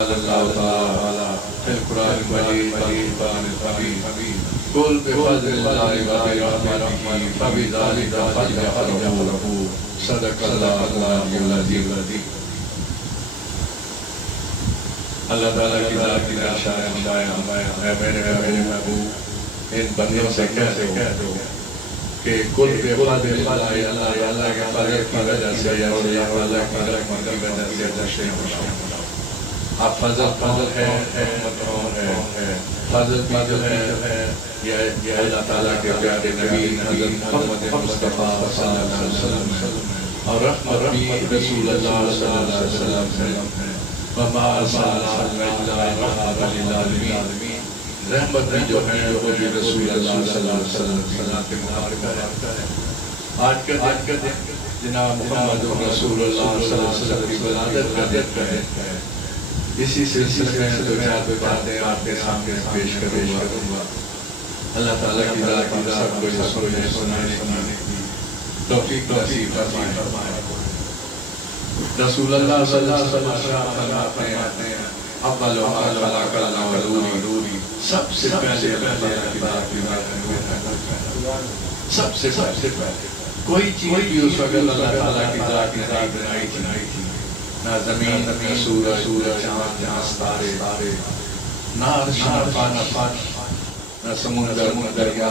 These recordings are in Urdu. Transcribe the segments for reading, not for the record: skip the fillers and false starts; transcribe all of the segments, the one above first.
اللہ تعالی فی القرآن المجید قل بفضل اللہ وبرحمتہ فبذلک فلیفرحوا صدق اللہ العلی العظیم۔ اللہ تعالیٰ کی ذات کی نشان ہے میرے محبوب ان بندوں سے کہہ دو کہ قل بفضل اللہ کے فضل کی وجہ سے یا اللہ کی رحمت کی وجہ سے خوشی ہو۔ اب فضل ہے فضل بھی جو ہے یہ اللہ تعالیٰ کے پیارے نبی حضرت محمد مصطفیٰ صلی اللہ علیہ وسلم اور رحمت بھی رسول اللہ صلی اللہ علیہ وسلم ہے۔ وما ارسلناک الا رحمۃ للعالمین، رحمت بھی جو ہے وہ بھی رسول اللہ صلی اللہ علیہ وسلم کی ذات مبارکہ ہے۔ آج کا دن جناب محمد رسول اللہ صلی اللہ علیہ وسلم کی ولادت کا دن ہے۔ اسی سلسلے میں دو چار باتیں آپ کے سامنے پیش کروں گا۔ اللہ تعالیٰ کی ذات کی سب کو سنانے کی توفیق نصیب فرمائے۔ رسول اللہ صلی اللہ علیہ وسلم فرماتے ہیں اول ما خلق اللہ نور، سب سے پہلے اللہ کی ذات کی سب سے پہلے کوئی چیز بھی اس وقت اللہ تعالیٰ کی ذات کی بنائی تھی، نہ زمین نہ سورج چاند ستارے، نہ عرش نہ فرش، نہ سمندر دریا،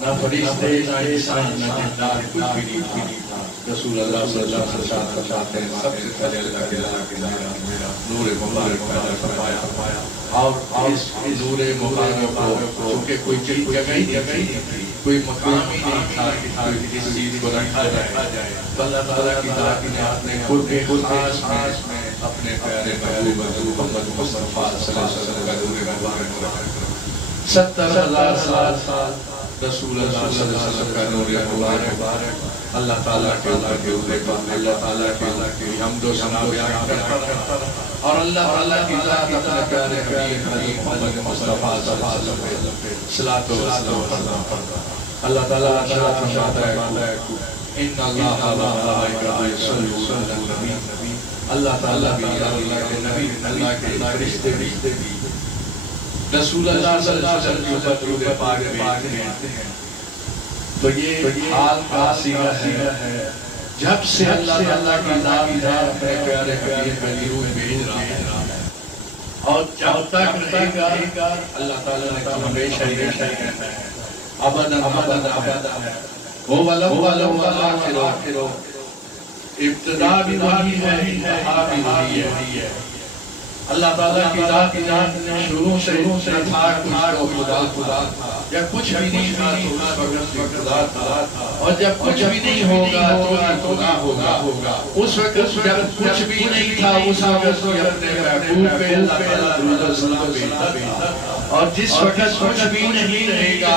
نہ فرشتے نہ انسان نہ جنات، کچھ بھی نہیں تھا۔ رسول اللہ صلی اللہ علیہ وسلم فرماتے ہیں سب سے پہلے اللہ کے میرا نور مبارک پیدا فرمایا، اور اس نور مبارک کو چونکہ کوئی چیز جگہ ہی نہیں تھی، کوئی مقام ہی نہیں تھا کہ اس چیز کو رکھا جائے، تو اللہ تعالیٰ کی ذات نے اپنے قرب خاص میں اپنے پیارے محبوب محمد مصطفیٰ صلی اللہ علیہ وسلم کا نور مبارک 70,000 سال رسول اللہ صلی اللہ علیہ وسلم کا نور مبارک اللہ تعالیٰ کے اوپر اللہ تعالیٰ کی حمد و ثنا بیان کرتا رہا، اور اللہ تعالیٰ کی ذات اپنے پیارے حبیب محمد مصطفیٰ صلی اللہ علیہ وسلم پہ صلاۃ و سلام فرماتا۔ اللہ تعالیٰ ارشاد فرماتا ہے ان اللہ و ملائکتہ یصلون علی النبی، اللہ تعالیٰ بھی اللہ کے نبی اللہ کے فرشتے بھی رسول اللہ صلی اللہ علیہ وسلم کے اوپر درود پاک بھیجتے ہیں۔ تو یہ حال کا سیغہ ہے جب سے اللہ تعالیٰ کی ذات اپنے پیارے حبیب میں درود بھیج رہا ہے، اور جب تک رہے گا اللہ تعالیٰ نے تو ہمیشہ ہی رہنا ہے، ابدا ہے۔ وہ والاول والآخر، ابتدا بھی وہی ہے انتہا بھی وہی ہے۔ اللہ تعالیٰ کی ذات نے شروع سے نہ تھا کچھ تو خدا تھا، یا کچھ بھی نہیں تھا تو اس وقت بھی خدا تھا، اور جب کچھ بھی نہیں ہوگا تو خدا ہوگا۔ اس وقت جب کچھ بھی نہیں تھا اس وقت بھی اپنے محبوب پہ اللہ تعالیٰ درود و سلام بھیجتا، اور جس وقت کچھ بھی نہیں رہے گا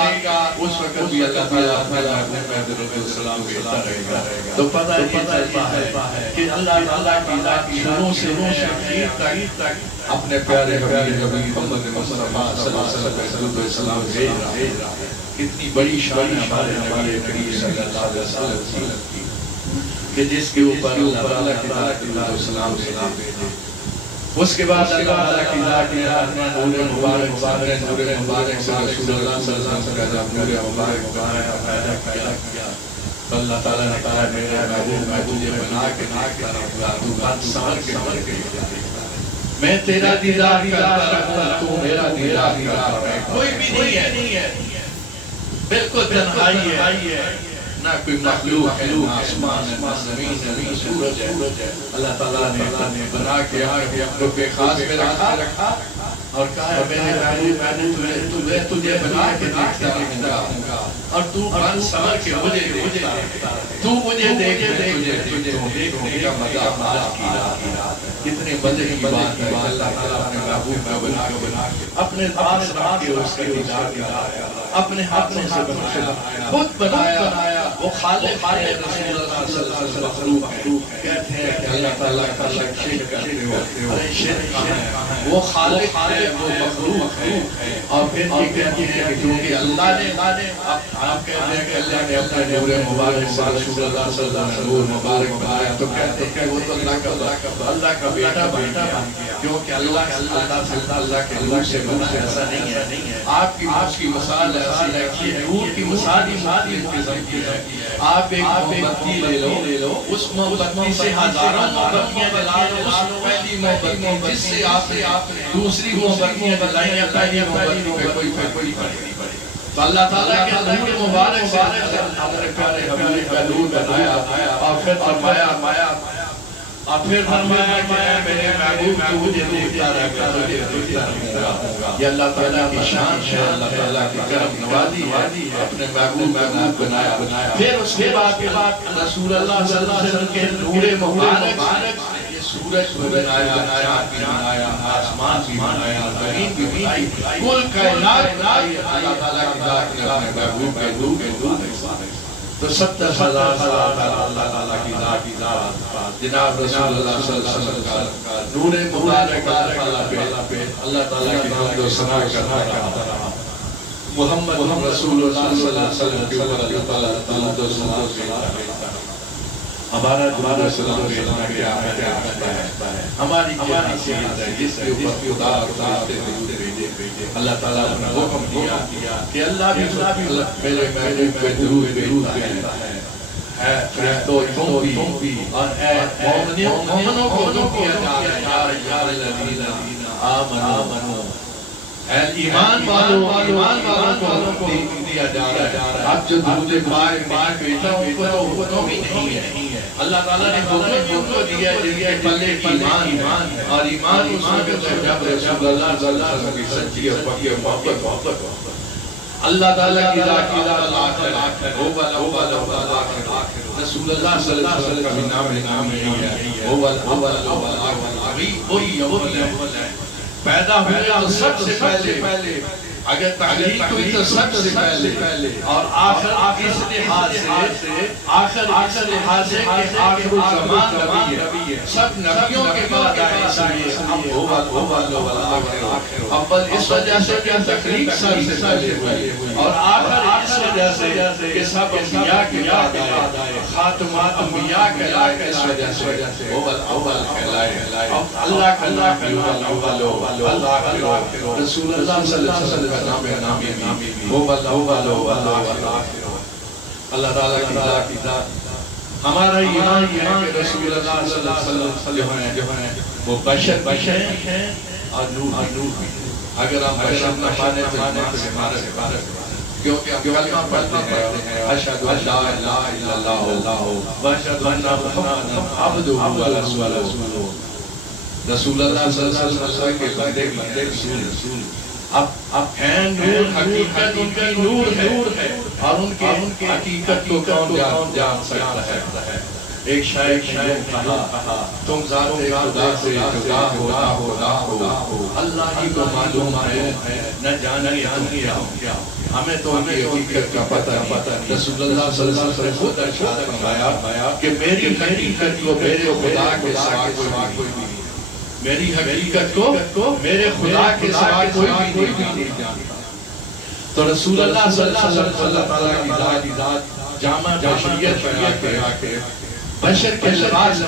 اس وقت بھی اللہ تعالیٰ اپنے درود و سلام بھیجتا رہے گا۔ تو پتہ یہ چلتا ہے کہ اللہ تعالیٰ کی ذات شروع سے آخر تک اپنے پیارے حبیب محمد مصطفیٰ صلی اللہ علیہ وسلم پہ درود و سلام بھیج رہا ہے۔ کتنی بڑی شان ہے ہمارے نبی کریم صلی اللہ علیہ وسلم کی کہ جس کے اوپر اللہ تعالیٰ کی ذات درود و سلام بھیجے۔ اس کے بعد اللہ تعالیٰ کی ذات نے نور مبارک سے رسول اللہ صلی اللہ علیہ وسلم کا نور مبارک پیدا کیا۔ اللہ تعالیٰ نے کہا میرے محبوب میں تجھے بنا کے دیکھتا رہوں گا، تو بات سمجھ کے مر کے میں تیرا دیدار کرتا رہوں، تو میرا دیدار کرتا رہے۔ کوئی بھی نہیں ہے، بالکل تنہائی ہے، نہ کوئی مخلوق ہے، نہ آسمان ہے، نہ زمین ہے، نہ سورج ہے۔ اللہ تعالیٰ نے بنا کے اپنے بے خاص میں رکھا اور کہا میرے محبوب میں تجھے بنا کے دیکھتا رہوں گا، اور تو بن سمر کے مجھے دیکھتا رہتا، تو مجھے دیکھے تجھے دیکھنے کا مزہ آج کی رات ہے۔ کتنے مزے کی بات ہے کہ اللہ تعالیٰ اپنے محبوب میں بنا کے اپنے ذات سے رکھ کے اس کے دیدار کرایا، اپنے ہاتھوں سے بنایا، خود بنایا، وہ خالق ہے رسول اللہ صلی اللہ علیہ وسلم مخلوق ہے کہتے ہیں کہ اللہ تعالیٰ کا شرک کرتے ہو ارے شرک کہاں ہے وہ خالق ہے وہ مخلوق ہے اور پھر یہ کہتے ہیں کہ کیونکہ اللہ نے آپ کہتے ہیں کہ اللہ نے اپنے نور مبارک سے رسول اللہ صلی اللہ علیہ وسلم نور مبارک بنایا تو کہتے ہیں وہ تو اللہ کا بیٹا بن گیا کیونکہ اللہ کے نور سے بنا ایسا نہیں ہے آپ کی مثال ایسی ہے کہ نور کی مثال ہی قسم کی ہے آپ ایک موم بتی لے لو اس موم بتی سے ہزاروں موم بتیاں جلا لو اس پہلی موم بتی جس سے آپ دوسری موم بتیاں جلائیں یا پہلی موم بتی پہ کوئی فرق نہیں پڑے تو اللہ تعالیٰ کے نور مبارک سے اپنے پیارے حبیب کا نور بنایا اور پھر فرمایا کہ میرے محبوب تو مجھے دیکھتا رہتا رہتا یہ اللہ تعالیٰ کی شان ہے اللہ تعالیٰ کی کرم نوازی ہے اپنے محبوب بنایا پھر اس کے بعد رسول اللہ صلی اللہ علیہ وسلم کے نور مبارک یہ سورج بھی بنایا چاند بھی بنایا آسمان بھی بنایا زمین بھی بنائی کل کائنات بنائی اللہ تعالیٰ کی ذات نے اپنے محبوب کے نور تو 70,000 اللہ تعالیٰ کی ذات جناب رسول اللہ صلی اللہ علیہ وسلم کا نور مبارک اللہ تعالیٰ کی حمد و ثنا کرتا رہا محمد رسول اللہ صلی اللہ علیہ وسلم کے اوپر اللہ تعالیٰ حمد و ثنا کرتا رہا ہمارا سلام بھیجنا کیا ہے ہماری چیز ہے جس کے اوپر خدا بھیجے اللہ تعالیٰ نے حکم دیا کہ اللہ بھی میرے محبوب پہ درود بھیجتا ہے فرشتوں تم بھی اور اے مومنوں کو جو کیا جا رہا ہے یا الذین آمنوا اے ایمان والوں کو دیا جا رہا ہے اب جو درود پاک بھیجا ان کو تو حکم ہی نہیں ہے اللہ تعالیٰ نے حکم کو دیا جن کے پلے ایمان ہے اور ایمان اس وقت ہے جب رسول اللہ صلی اللہ علیہ وسلم کی سچی اور پکی محبت اللہ تعالیٰ کی ذات وہ والا رسول اللہ صلی اللہ علیہ وسلم کا نام نہیں ہے وہ والا وہی پیدا ہوا تو سب سے پہلے اگر تحقیق ہوئی تو سب سے پہلے اور آخر اس لحاظ سے آخر الزمان نبی ہے سب نبیوں کے بعد آئے اول اس وجہ سے کہ تخلیق سب سے پہلے ہوئی اور آخر اس وجہ سے کہ سب انبیاء کے بعد آئے خاتمات انبیاء کہلائے اس وجہ سے اول کہلائے اللہ کا رسول اللہ صلی اللہ علیہ وسلم اللہ تعالیٰ کی ذات ہمارا ایمان ہے کہ رسول اللہ صلی اللہ علیہ وسلم جو ہیں وہ بشر ہیں اور نور بھی اگر ہم بشر نہ پانے تو ایمان سے ہمارے کیونکہ ہم کلمہ پڑھتے ہیں اشہد ان لا الہ الا اللہ واشہد ان محمدا عبدہ ورسولہ رسول اللہ صلی اللہ علیہ وسلم کے بندے رسول اب ہیں نور حقیقت ان کا نور ہے اور ان کے حقیقت کو کون جان سکتا ہے ایک شاعر نے کہا تم ذات خدا سے جدا ہو اللہ ہی کو معلوم ہے نہ جانے کیا ہمیں تو ان کی حقیقت کا پتہ رسول اللہ صلی اللہ علیہ وسلم خود ارشاد فرمایا کہ میری حقیقت کو میرے خدا کے سوا کوئی بھی میری حقیقت کو میرے خدا کے سوا کوئی بھی نہیں جانتا تو رسول اللہ صلی اللہ علیہ وسلم اللہ تعالیٰ کی ذات جامع بشریت پہنا کے بشر کے لباس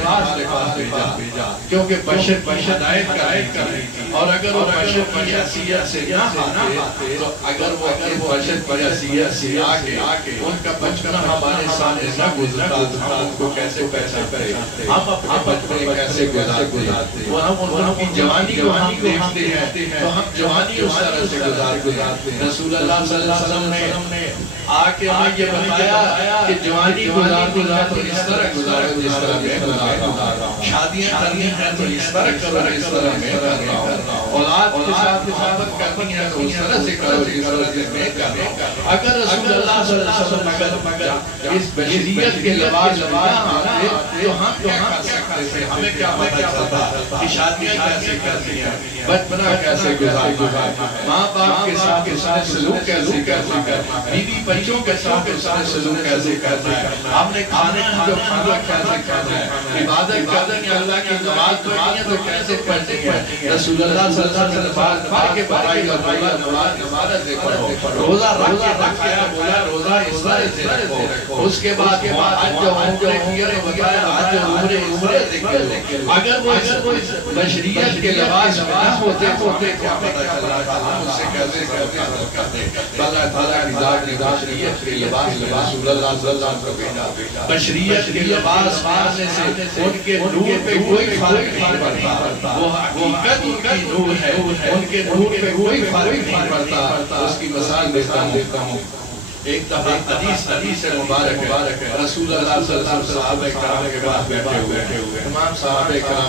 بھیجا کیونکہ بشر ہدایت کر رہی تھی اور اگر وہ بشر کی حیثیت سے نہ آتے تو اگر وہ بشر کی حیثیت سے آگے ان کا بچپنا ہمارے سامنے نہ گزرتا ہم ان کو کیسے پہچانتے ہم اپنے بچپنے کیسے گزارتے ہم ان کی جوانی کو ہم دیکھتے ہیں تو ہم جوانی اس طرح سے گزارتے ہیں رسول اللہ صلی اللہ علیہ وسلم نے آکے ہمیں یہ بتایا کہ جوانی گزار تو اس طرح گزار جس طرح میں گزار رہا ہوں شادیاں کرنی ہیں تو اس طرح کرو جس طرح میں کر رہا ہوں اولاد کے ساتھ محبت کرنی ہے تو اس طرح سے کرو جس طرح سے میں کر رہا ہوں اگر رسول اللہ صلی اللہ علیہ وسلم اس بشریت کے لباس نہ آتے تو ہم کیا کر سکتے تھے، ہمیں کیا پتہ چلتا کہ شادیاں کیسے کرتی ہیں، بچپنا کیسے گزارنا ہے، ماں باپ کے ساتھ سلوک کیسے کرنا ہے، بیوی بچوں کے ساتھ سلوک کیسے کرنا ہے، ہم نے کھانا جو کھانا کیسے کرنا ہے، عبادت کرنی اللہ کی نماز پڑھنی ہے تو کیسے پڑھنی ہے، رسول اللہ صلی اللہ علیہ وسلم پڑھ کے بتائی اور بولا نماز سے پڑھو، روزہ رکھ کے دکھایا، بولا روزہ اس طرح سے رکھو، اس کے بعد حج جو عمرے کیے تو بتایا حج عمرے سے کرو، اگر وہ بشریت کے لباس نہ ہوتے تو کیا پتہ چلا تھا ہم اس سے کیسے کرتے، اللہ تعالیٰ کی ذات نے بشریت کے لباس رسول اللہ صلی اللہ علیہ وسلم کو بھیجا، بشریت کے لباس پہننے سے ان کے نور پہ کوئی فرق نہیں پڑتا، وہ حقیقت ان کی نور ہے، ان کے نور پہ کوئی فرق نہیں پڑتا، اس کی مثال دیتا ہوں، ایک دفعہ حدیث مبارک ہے، رسول اللہ صلی اللہ علیہ وسلم صحابہ کرام کے بعد بیٹھے ہوئے، تمام صحابہ کرام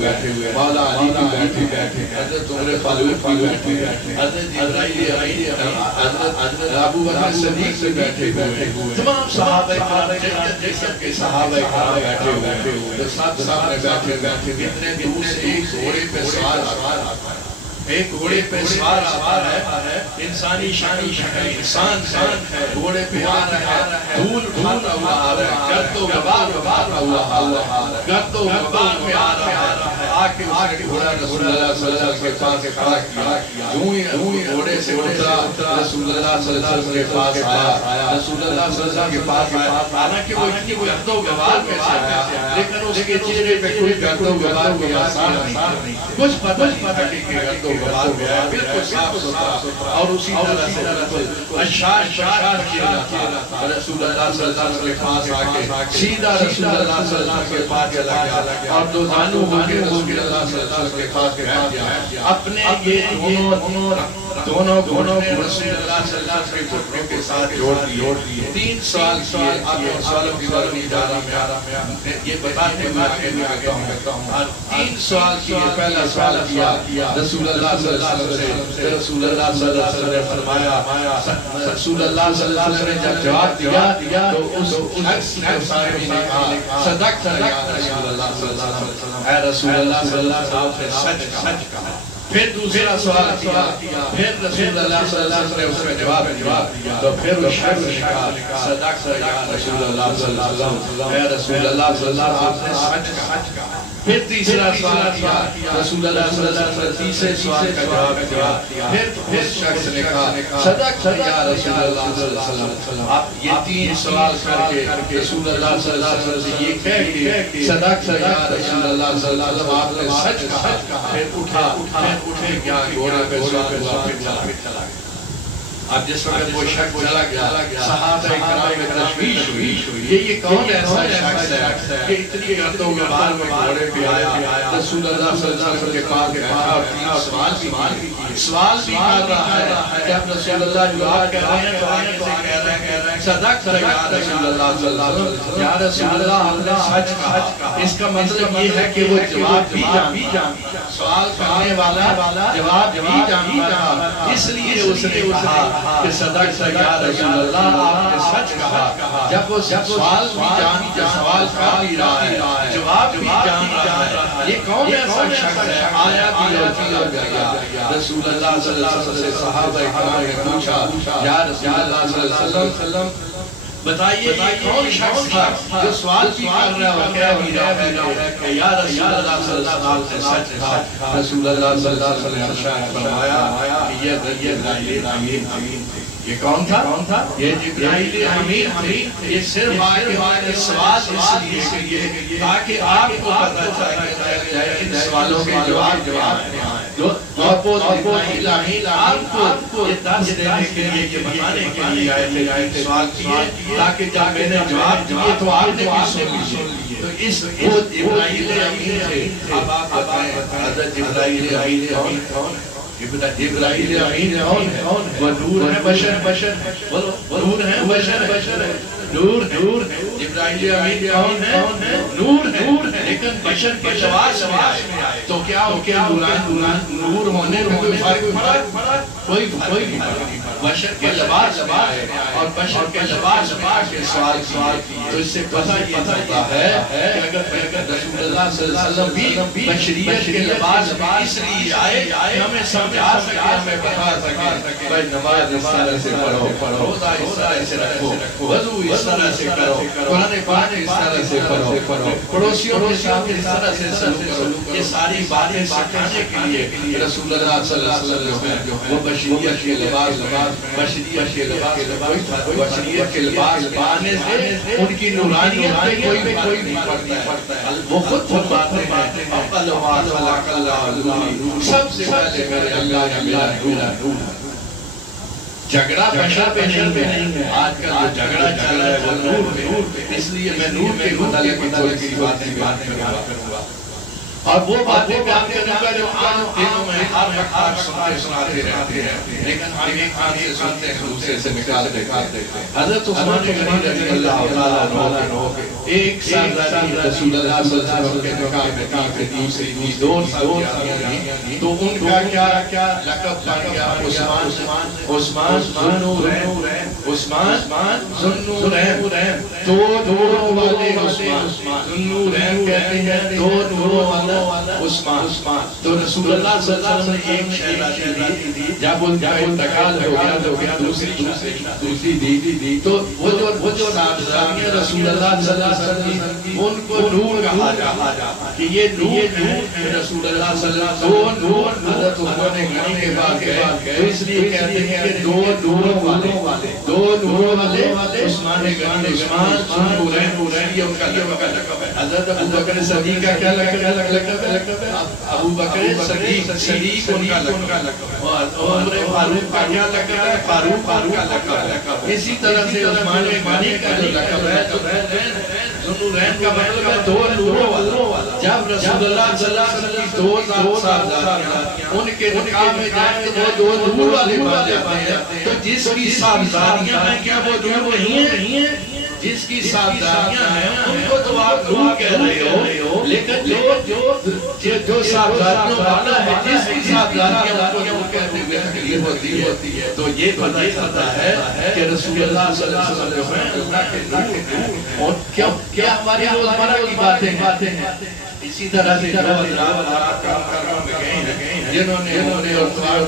بیٹھے ہوئے، مولا علی بھی بیٹھے، حضرت عمر فاروق بھی بیٹھے، حضرت جبرائیل، حضرت ابو بکر صدیق بھی بیٹھے ہوئے، تمام صحابہ کرام جیسے کے صحابہ کرام بیٹھے ہوئے، جو سب سامنے بیٹھے، کتنے دور سے ایک گھوڑے پہ سوار آتا ہے، ایک گھوڑے پہ سوار آتا ہے، انسانی شانی شکل انسان ہے، گھوڑے پہ آ رہا ہے، دھول کھاتا ہوا آ رہا ہے، گرد و غبار کھاتا ہوا آ رہا ہے، گرد و غبار میں آ رہا ہے، آ کے گھوڑا رسول اللہ صلی اللہ علیہ وسلم کے پاس کھڑا کیا، یوں ہی گھوڑے سے اترا، رسول اللہ صلی اللہ علیہ وسلم کے پاس آیا، رسول اللہ صلی اللہ علیہ وسلم کے پاس آیا، حالانکہ وہ اتنی گرد و غبار میں سے آیا، لیکن اس کے چہرے پہ کوئی گرد و غبار کی آثار نہیں، کچھ پتہ نہیں کہ گرد و غبار میں آیا، بالکل صاف ستھرا، اور اسی طرح سے اشار کیا تھا، رسول اللہ صلی اللہ علیہ وسلم کے پاس آکے سیدھا رسول اللہ صلی اللہ علیہ وسلم کے پاس چلا گیا، اور دو دانوں ہو کے رسول اللہ صلی اللہ علیہ وسلم کے پاس بیٹھ گیا، اپنے یہ دونوں گھوڑے رسول اللہ صلی اللہ علیہ وسلم کے گھوڑوں کے ساتھ جوڑ دیے، 3 سوال کیے، اب ان سوالوں کی طرف نہیں جا رہا میں، یہ بتانے میں آگے بڑھتا ہوں، 3 سوال کیے، پہلا سوال کیا رسول اللہ صلی اللہ علیہ وسلم سے، رسول اللہ صلی اللہ علیہ وسلم نے فرمایا، رسول اللہ صلی اللہ علیہ وسلم نے جب جواب دیا تو اس شخص نے صاحبی نے کہا صدقت یا رسول اللہ صلی اللہ علیہ وسلم، اے رسول اللہ صلی اللہ علیہ وسلم نے سچ کہا، پھر دوسرا سوال کیا، پھر رسول اللہ صلی اللہ علیہ وسلم نے اس میں جواب دیا، تو پھر اس شخص نے کہا صدقت یا رسول اللہ صلی اللہ علیہ وسلم، اے رسول اللہ صلی اللہ علیہ وسلم نے سچ کہا، پھر تیسرا سوال کیا، رسول اللہ صلی اللہ علیہ وسلم تیسرے سوال کا جواب دیا، پھر اس شخص نے کہا صدقت یا رسول اللہ صلی اللہ علیہ وسلم، آپ یہ 3 سوال کر کے رسول اللہ صلی اللہ علیہ وسلم سے یہ کہہ کے صدقت یا رسول اللہ صلی اللہ علیہ وسلم آپ نے سچ کہا، پھر اٹھے کیا گھوڑے پہ سوار ہوا، پھر چلا گیا۔ اب جس وقت وہ شخص چلا گیا، صحابہ کرام میں تشویش ہوئی، یہ کون ایسا شخص ہے کہ اتنی گرد و غبار میں گھوڑے پہ آیا، رسول اللہ صلی اللہ علیہ وسلم کے پاس بیٹھا اور 3 سوال بھی کر رہا ہے، جب رسول اللہ جواب کر رہے ہیں تو آنے سے کہہ رہے ہیں صدقت یا رسول اللہ صلی اللہ علیہ وسلم، یا رسول اللہ ہم نے سچ کہا، اس کا مطلب یہ ہے کہ وہ جواب بھی جانتا، سوال کرنے والا جواب بھی جانتا، اس لیے اس نے کہا کہ صدقت یا رسول اللہ آپ نے سچ کہا، جب وہ سوال بھی جانتا، سوال کر بھی رہا ہے، جواب بھی جان رہا ہے، یہ کون ایسا شخص ہے، آیا بھی اور گیا، رسول اللہ صلی اللہ علیہ وسلم سے صحابہ کرام نے پوچھا یا رسول اللہ صلی اللہ علیہ وسلم بتائیے یہ کون شخص تھا جو سوال بھی کر رہا اور کہہ بھی رہا ہے کہ یا رسول اللہ صلی اللہ علیہ وسلم نے سچ کہا، رسول اللہ صلی اللہ علیہ وسلم نے ارشاد فرمایا کہ یہ جبرائیل امین تھے، یہ کون تھا؟ یہ جبرائیل امین تھے، یہ صرف آگے سوال اس لیے تاکہ آپ کو پتہ چل جائے ان سوالوں کے جواب جبرائیل امین آپ کو یہ درس دینے کے لیے، یہ بتانے کے لیے آئے تھے، سوال کیے تاکہ جب میں نے جواب دیے تو آپ نے بھی سن لیے، تو اس جبرائیل امین تھے۔ اب آپ بتائیں حضرت جبرائیل امین کون ہے؟ جبرائیل امین کون ہے؟ وہ نور ہے بشر، وہ نور ہے بشر، نور جبرائیل امین کون ہے؟ نور ہے، لیکن بشر کے لباس میں آئے، تو کیا نور ہونے میں کوئی فرق پڑا؟ کوئی فرق نہیں پڑا۔ بشر کے لباس میں آئے اور بشر کے لباس کے سوال کیے، تو اس سے پتہ یہ چلتا ہے کہ اگر رسول اللہ صلی اللہ علیہ وسلم بھی بشریت کے لباس میں اس لیے آئے کہ ہمیں سمجھا سکے، ہمیں بتا سکے بھائی نماز اس طرح سے پڑھو، روزہ اس طرح سے رکھو، وضو اس طرح سے کرو، قرآن پاک اس طرح سے پڑھو، پڑوسیوں کے ساتھ اس طرح سے سلوک کرو۔ یہ ساری باتیں سکھانے کے لیے رسول اللہ صلی اللہ علیہ وسلم جو ہے وہ بشریت کے لباس بشریت کے لباس پانے سے ان کی نورانیت پہ کوئی نہیں پڑتا ہے۔ وہ خود فرماتے ہیں اقل ما خلق اللہ نوری، سب سے پہلے میرے اللہ نے میرا نور۔ جھگڑا بشر پہ نہیں ہے، آج کل جو جھگڑا چل رہا ہے وہ نور پہ، اس لیے میں نور کے متعلق تھوڑی سی باتیں کروں گا اور وہ باتیں بیان کروں گا جو عام دنوں میں ہر وقت سناتے رہتے ہیں، لیکن ہم ایک کان سے سنتے ہیں دوسرے سے نکال دیتے ہیں۔ حضرت عثمان غنی رضی اللہ تعالیٰ عنہ ایک سال رسول اللہ صلی اللہ علیہ وسلم کے نکاح میں تھی، دوسری 2 سال کی، تو ان کا کیا لقب بن گیا؟ عثمان ذوالنورین، دو نوروں والے عثمان، ذوالنورین کہتے ہیں دو نوروں والا عثمان۔ تو رسول اللہ صلی اللہ علیہ وسلم نے ایک شہزادی دی، جب ان کا انتقال ہو گیا دوسری دی، تو وہ جو شہزادیاں رسول اللہ صلی اللہ علیہ وسلم ان کو نور کہا جاتا کہ یہ نور رسول اللہ صلی اللہ علیہ وسلم، دو نور حضرت عثمان غنی کے بعد گئے، تو اس لیے کہتے ہیں کہ دو نوروں والے عثمان غنی، عثمان ذوالنورین، یہ ان کا لقب ہے۔ حضرت ابو بکر صدیق کا کیا لقب ہے؟ ابو بکر صدیق ان کا لقب ہے، اور عمر فاروق کا کیا لقب ہے؟ فاروق کا لقب ہے۔ اسی طرح سے عثمان غنی کا جو لقب ہے ذوالنورین کا مطلب ہے دو نوروں والا۔ جب رسول اللہ صلی اللہ علیہ وسلم کی 2 صاحبزادیاں ان کے نکاح میں جائیں تو وہ 2 نور والے بن جاتے ہیں، تو جس کی صاحبزادیاں ہیں کیا وہ نور نہیں ہیں؟ جس کی صاحبزادیاں ہیں ان کو تو آپ نور کہہ رہے ہو، لیکن جو صاحبزادیوں والا ہے، جس کی صاحبزادیاں ان کو نور کہتے ہوئے تکلیف ہوتی ہے، تو یہ پتہ چلتا ہے کہ رسول اللہ صلی اللہ علیہ وسلم اللہ کے نور، اور کیا ہماری روزمرہ کی باتیں ہیں۔ اسی طرح سے جو حضرات کام میں گئے ہیں، جنہوں نے قرآن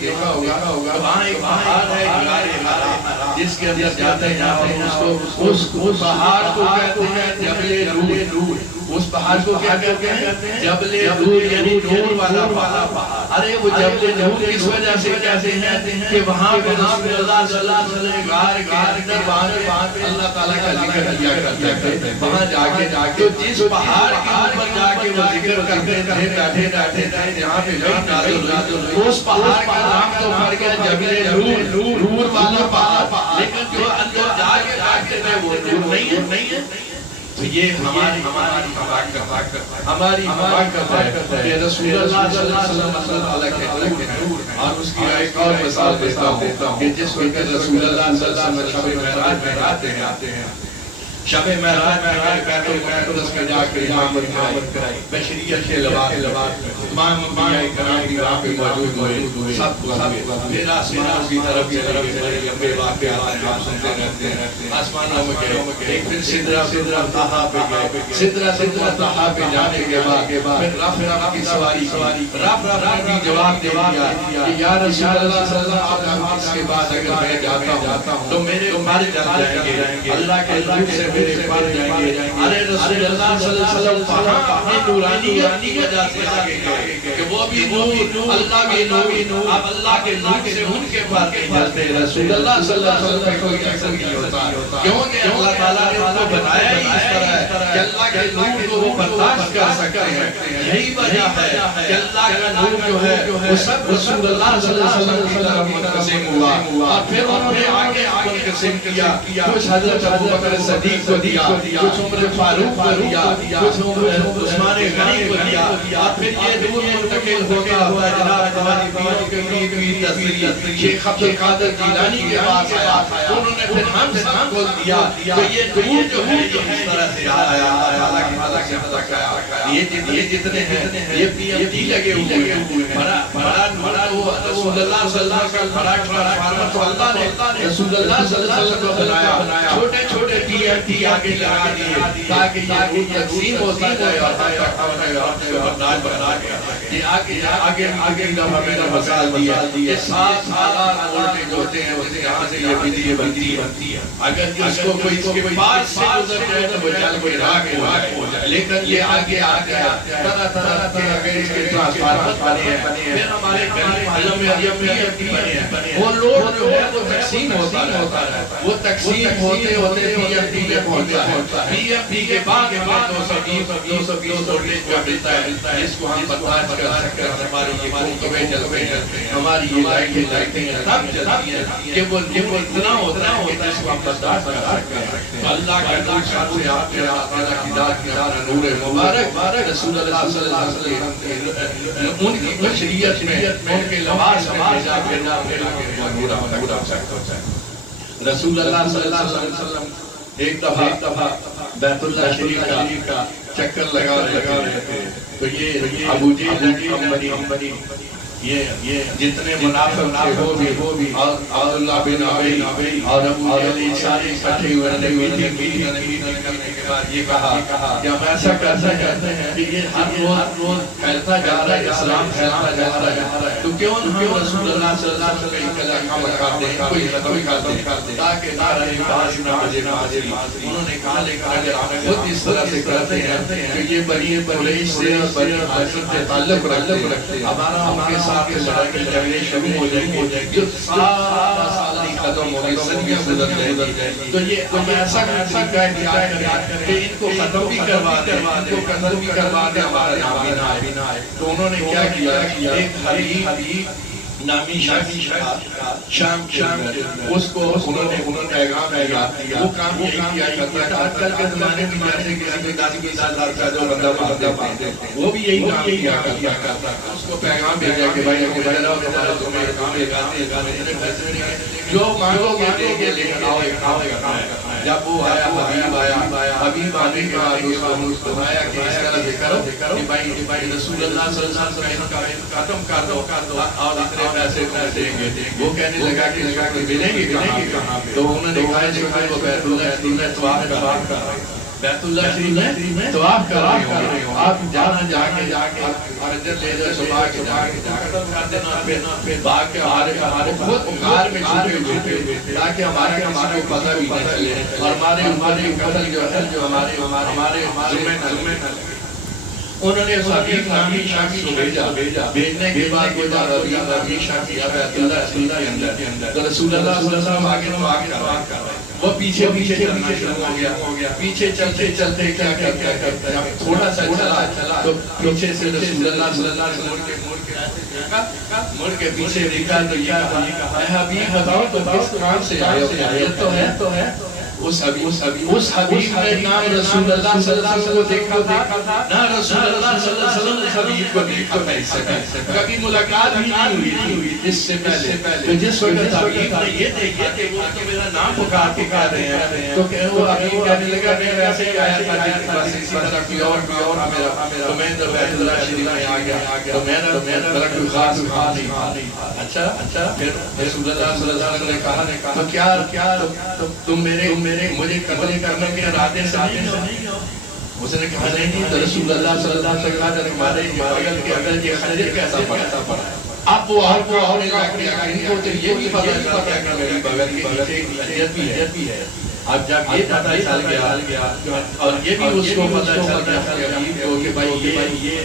دیکھا ہوگا، وہاں ایک پہاڑ ہے غار، جس کے اندر جاتے ہیں اس پہاڑ کو کہتے ہیں جبل نور۔ اس پہاڑ کو کیا کہتے ہیں؟ جبل نور، یعنی نور والا پہاڑ۔ ارے وہ جبل نور کس وجہ سے کہتے ہیں کہ وہاں پہ رسول اللہ صلی اللہ علیہ وسلم غار کے اندر وہاں پہ اللہ تعالیٰ کا ذکر کیا کرتے تھے، وہاں جا کے جس پہاڑ کے اوپر جا کے وہ ذکر کرتے تھے، بیٹھے جہاں پہ اس پہاڑ کا نام تو پڑ گیا جبل نور، نور والا پہاڑ، لیکن جو اندر جا کے بیٹھتے تھے وہ نور نہیں ہے۔ تو یہ ہماری حماقت ہے کہ رسول اللہ صلی اللہ علیہ وسلم اللہ کے نور ہے۔ اور اس کی ایک اور مثال دیتا ہوں کہ جس وقت رسول اللہ صلی اللہ علیہ وسلم شب معراج میں آتے ہیں، شب معراج میں بیت المقدس میں جا کے امامت کرائی، بشریت کے لباس تمام انبیاء کرام بھی وہاں پہ موجود ہوئے، سب پھر آسمان کی طرف بڑے لمبے واقعات ہیں، آپ سنتے رہتے ہیں۔ آسمانوں میں گئے، ایک دن سدرۃ المنتہا پہ گئے، سدرۃ المنتہا پہ جانے کے بعد پھر رف کی سواری، رف بھی جواب دے دیا کہ یا رسول اللہ صلی اللہ علیہ وسلم، اس کے بعد اگر میں جاتا ہوں تو میرے پر جل جائیں گے، اللہ کے نور سے میرے پر جائیں گے۔ ارے رسول اللہ صلی اللہ علیہ وسلم اپنی نورانیت کی وجہ سے آگے گئے کہ وہ بھی نور، اللہ بھی نور، اب اللہ کے نور سے ان کے پر نہیں جلتے۔ رسول اللہ صلی اللہ علیہ وسلم پہ کوئی اثر نہیں ہوتا، کیونکہ اللہ تعالیٰ نے ان کو بنایا ہی اس طرح کہ اللہ کے نور کو وہ برداشت کر سکتے ہیں۔ یہی وجہ ہے کہ اللہ کا نور جو ہے وہ سب رسول اللہ صلی اللہ علیہ وسلم کی طرف منقسم ہوا، اور پھر انہوں نے آگے منقسم کیا، کچھ حضرت ابو بکر صدیق کو دیا، کچھ عمر فاروق کو دیا، کچھ عثمان غنی کو دیا، اور پھر یہ نور منتقل ہوتا ہوا جناب ہماری پیروں کے پیر تصویر شیخ عبد القادر جیلانی کے پاس آیا، انہوں نے پھر ہم سب کو دیا۔ تو یہ نور جو ہے یہ اس طرح سے آیا، اللہ کی یہ جتنے ہیں یہ پی ایم ڈی لگے ہوئے ہیں، بڑا نور رسول اللہ صلی اللہ علیہ وسلم کا بڑا ٹرانسفارمر تو اللہ نے رسول اللہ صلی اللہ علیہ وسلم کو بنایا، چھوٹے چھوٹے ٹی ایم ٹی آگے لگا دیے تاکہ یہ تقسیم ہوتا جائے اور بنا کے آگے میں نے مثال دیا کہ 7,000 وولٹیج ہوتے ہیں یہاں سے یہ بجلی بنتی ہے، اگر اس کو کوئی اس کے پاس سے گزر جائے تو وہ جل کے راکھ ہو جائے، لیکن یہ آگے آ گیا طرح طرح کے اگر اس کے ٹرانسفارمر بنے ہیں، پھر ہمارے علم بنے ہیں، وہ لوڈ جو ہے وہ تقسیم ہوتا ہے، وہ تقسیم ہوتے ہوتے پی ایم ٹی میں پہنچتا ہے، پی ایم ٹی کے بعد 220 وولٹیج کا ملتا ہے، جس کو ہم برداشت کر سکتے ہیں، ہماری یہ کوکبیں جلتے ہیں، ہماری یہ لائٹیں تب جلتی ہیں کہ وہ اتنا ہوتا ہے کہ جس کو ہم برداشت کر سکتے ہیں۔ تو اللہ کے نور سے آپ کے تعالیٰ کی ذات کے نور مبارک رسول اللہ صلی اللہ علیہ وسلم ان کی بشریت میں ان کے لباس میں جا کے رسول اللہ صلی اللہ علیہ وسلم ایک دفعہ بیت اللہ شریف کا چکر لگا رہے تھے، تو یہ ابو جہل امبری یہ جتنے منافق تھے وہ بھی اور عبداللہ بن ابی اور ابو جہل سارے اکٹھے ہوئے میٹنگ کرنے کے بعد یہ کہا کہ ہم ایسا کرتے ہیں کہ یہ ہر روز پھیلتا جا رہا ہے، اسلام پھیلتا جا رہا ہے، تو کیوں رسول اللہ صلی اللہ علیہ وسلم کا کلام کرتے ہیں، کوئی ختم کرتے تاکہ نہ رہے باز نہ بجے حاضری۔ انہوں نے کہا لیکن اگر ہم خود اس طرح سے کرتے ہیں کہ یہ بنی قریش سے بنی ہاشم سے تعلق رکھتے ہیں، ہمارا ہم کے ساتھ لڑائی جھگڑے شروع ہو جائیں گے، جو سارا سال ختم ہو گئی، صدیاں گزر جائیں گی، تو یہ ہم ایسا کا اختیار کریں کہ ان کو ختم بھی کروا دیں، ان کو قتل بھی کروا دیں، ہمارا نام بھی نہ آئے۔ تو انہوں نے کیا کیا، ایک حبیب نامی شام اس کو انہوں نے پیغام دیا، وہ کام یہی کیا کرتا ہے، آج کل کے زمانے میں جیسے کہ 10,000 کا جو بندہ مانتے ہیں وہ بھی یہی کام کیا کرتا ہے، اس کو پیغام بھیجا کہ بھائی تمہیں کام جو مانگو گے دیں گے، لیکن آؤ گا۔ جب وہ حبیب آنے کے بعد اس کو بتایا کہ اس طرح سے کرو کہ بھائی رسول اللہ صلی اللہ علیہ وسلم کا ختم کر دو اور اتنے پیسے دیں گے۔ وہ کہنے لگا کہ ملیں گے کہاں پہ، تو انہوں نے کہا کہ وہ بیت اللہ شریف میں طواف کر رہے ہو، آپ جا کے حجر لے جائے صبح کے ختم کر دینا، پھر باغ کے ہمارے بہت اکار میں چھپے ہوئے تاکہ ہمارے کو پتہ بھی نہ چلے اور ہمارے قتل جو ہے جو ہمارے ذمہ نہ لگے۔ انہوں نے حبیب نامی شامی کو بھیجنے کے بعد وہ حبیب نامی شامی بیت اللہ شریف کے اندر، تو رسول اللہ صلی اللہ علیہ وسلم آگے کر رہا ہے، وہ پیچھے چلنا شروع ہو گیا، پیچھے چلتے کیا کرتا تھوڑا سا چلا تو پیچھے سے رسول اللہ صلی اللہ علیہ وسلم مڑ کے پیچھے دیکھا تو یہ کہا، اے حبیب بتاؤ تو کس کام سے آئے ہو؟ خیریت تو ہے؟ اس حبیب نے نہ رسول اللہ صلی اللہ علیہ وسلم کو دیکھا تھا، نہ رسول اللہ صلی اللہ علیہ وسلم اس حبیب کو دیکھا تھا، کبھی ملاقات بھی نہیں ہوئی تھی اس سے پہلے۔ تو جس وقت حبیب نے یہ دیکھا کہ وہ تو میرا نام پکار کے کہہ رہے ہیں، تو وہ حبیب کہنے لگا میں ویسے ہی آیا تھا بس اسی طرح کوئی اور میرا، تو میں تو بیت اللہ شریف میں آ گیا، تو میرا کوئی خاص نہیں۔ اچھا پھر رسول اللہ صلی اللہ علیہ وسلم نے کہا تو کیا تم مجھے قتل کرنے کے ارادے سے نہیں ہو؟ اس نے کہا نہیں، تو رسول اللہ صلی اللہ علیہ وسلم ہمارے بغل کے اندر یہ خنجر کیسا پڑا ہے؟ اب وہ ہونے لگا ان کو تو یہ بھی پتہ چلا کہ میری بغل کے نیچے ایک خنجر بھی ہے۔ اب جب یہ پتہ چل گیا اور یہ بھی اس کو پتہ چل گیا کہ بھائی یہ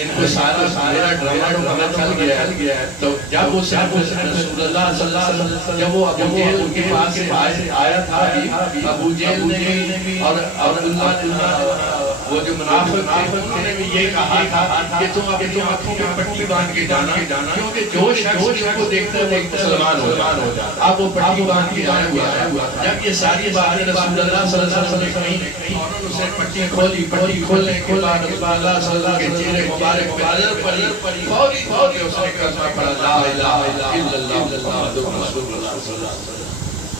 ان کو سارا ڈرامہ پتہ چل گیا ہے، تو جب اس رسول اللہ صلی اللہ علیہ وسلم جب وہ ابو جہل ان کے پاس سے آیا تھا، ابو جہل نے بھی اور عبداللہ وہ جو منافق تھے انہوں نے بھی یہ کہا تھا کہ تم اپنی آنکھوں میں پٹی باندھ کے جانا، کیونکہ جو شخص کو دیکھتا ہے وہ مسلمان ہو جاتا۔ اب وہ پٹی باندھ کے آیا ہوا تھا، جب یہ ساری باتیں رسول اللہ صلی اللہ علیہ وسلم نے کہیں اور اسے پٹی کھولنے کے بعد رسول اللہ صلی اللہ علیہ وسلم کے چہرے مبارک پہ نظر پڑی، فوری اس نے کلمہ پڑھا لا الہ الا اللہ محمد رسول اللہ صلی اللہ علیہ وسلم۔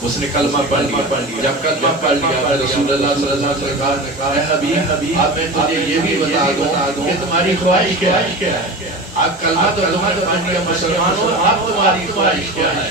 اس نے کلمہ پڑھ لیا، جب کلمہ پڑھ لیا تو رسول اللہ صلی اللہ علیہ وسلم نے کہا اے حبیب اب میں تجھے یہ بھی بتا دوں کہ تمہاری خواہش کیا ہے؟ اب کلمہ تو تمہیں پڑھ لیا مسلمان ہو، اب تمہاری خواہش کیا ہے؟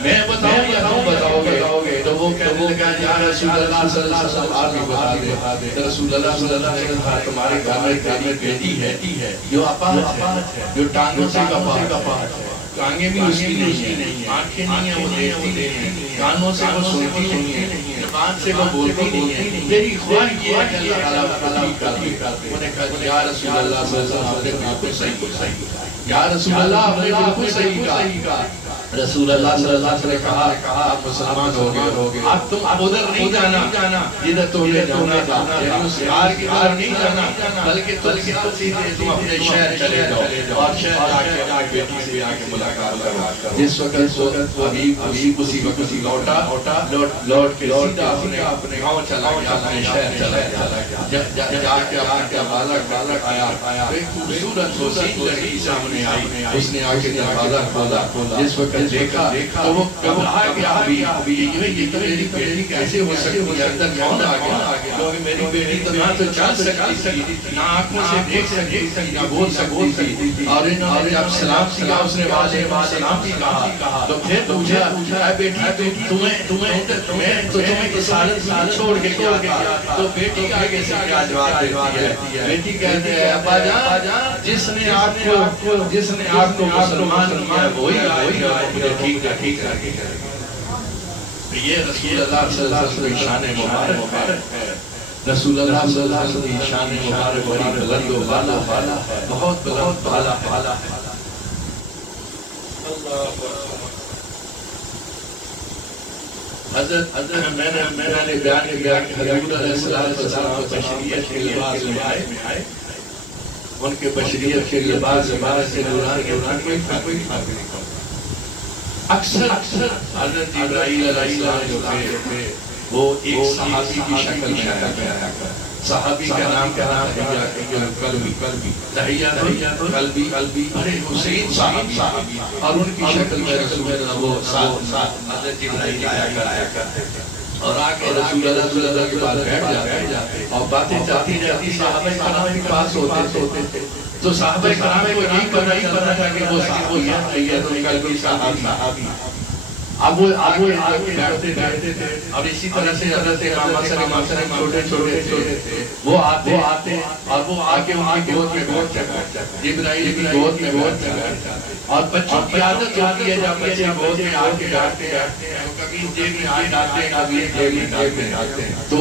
میں بتاؤں یا تم بتاؤ گے؟ تو وہ کہنے لگا یا رسول اللہ صلی اللہ علیہ وسلم آپ ہی بتا دے۔ تو رسول اللہ صلی اللہ علیہ وسلم نے کہا تمہارے گھر میں ایک بیٹی ہے جو اپاہج ہے، جو ٹانگوں سے اپاہج ہے، ٹانگیں بھی اس کی نہیں ہیں، آنکھیں نہیں ہیں، وہ دیکھتی نہیں ہے، کانوں سے وہ سنتی نہیں ہے، زبان سے وہ بولتی نہیں ہے، تیری خواہش یہ ہے کہ اللہ تعالیٰ کر دے۔ انہوں نے کہا یا رسول اللہ صلی اللہ علیہ وسلم آپ نے بالکل صحیح کہا، یا رسول اللہ آپ نے بالکل صحیح کہا۔ رسول اللہ صلی اللہ علیہ وسلم نے کہا آپ مسلمان ہو گئے، اب تم ادھر نہیں جانا جدھر تمہیں جانا تھا، یعنی اس غار کی طرف نہیں جانا، بلکہ تم اپنے شہر چلے جاؤ اور شہر جا کے بیٹی سے آ کے ملاقات کرو۔ جس وقت حبیب اسی وقت لوٹ کے سیدھا اپنے گاؤں چلا گیا، اپنے شہر چلا گیا، جا کے اپنے بالا آیا، ایک خوبصورت حسین لڑکی سامنے آئی، اس نے آ کے دروازہ کھولا، جس وقت دیکھا تو وہ گھبرا گیا، یہ تو میری بیٹی کیسے ہو سکتی ہے، اندر کون آ گیا؟ کیونکہ میری بیٹی تو نہ تو چل سکتی تھی، نہ آنکھوں سے دیکھ سکتی تھی، نہ بول سکتی تھی، اور انہوں نے جب سلام کیا اس نے واضح سلام بھی کہا، تو پھر پوچھا اے بیٹی تمہیں کسالت چھوڑ کے کیا تھا؟ تو بیٹی آگے سے کیا جواب دیتی ہے؟ بیٹی کہتے ہیں ابا جان جس نے آپ کو مسلمان کیا وہی مجھے ٹھیک ہے۔ یہ رسول اللہ صلی اللہ علیہ وسلم کی شان مبارک ہے، رسول اللہ صلی اللہ علیہ وسلم کی شان مبارک بڑی بلند و بالا ہے، بہت بلند بالا ہے۔ حضرت میں نے بیان کیا کہ حضور علیہ السلام بشریت کے لباس میں آئے، ان کے بشریت کے لباس سے نورانی کوئی فرق نہیں۔ اکثر حضرت جبرائیل علیہ السلام جو تھے وہ ایک صحابی کی شکل میں آیا گیا، صحابی کا نام قلبی ارے حسین صحابی، اور ان کی شکل میں رسول اللہ وہ حضرت جبرائیل آیا کرتے تھے، اور آگے رسول اللہ صلی اللہ علیہ وسلم کے بعد بیٹھ جاتے اور باتیں چاہتی رہتی، صحابہ کرام کے پاس ہوتے تھے، تو صحابہ کرام کو یہی پتا تھا کہ وہ صحابی ہے تو قلبی صحابی۔ اب وہ آگے بیٹھتے تھے، اور اسی طرح سے حضرت امام سلیم چھوٹے تھے، وہ آتے اور وہ آگے ان کی گود میں بیٹھ جاتے، جبرائیل کی گود میں بیٹھ جاتے، اور بچوں کی عادت ہوتی ہے جب بچے گود میں آ کے بیٹھتے ہیں کبھی دیکھ میں آ جاتے ہیں، کبھی دیکھ میں جاتے ہیں، تو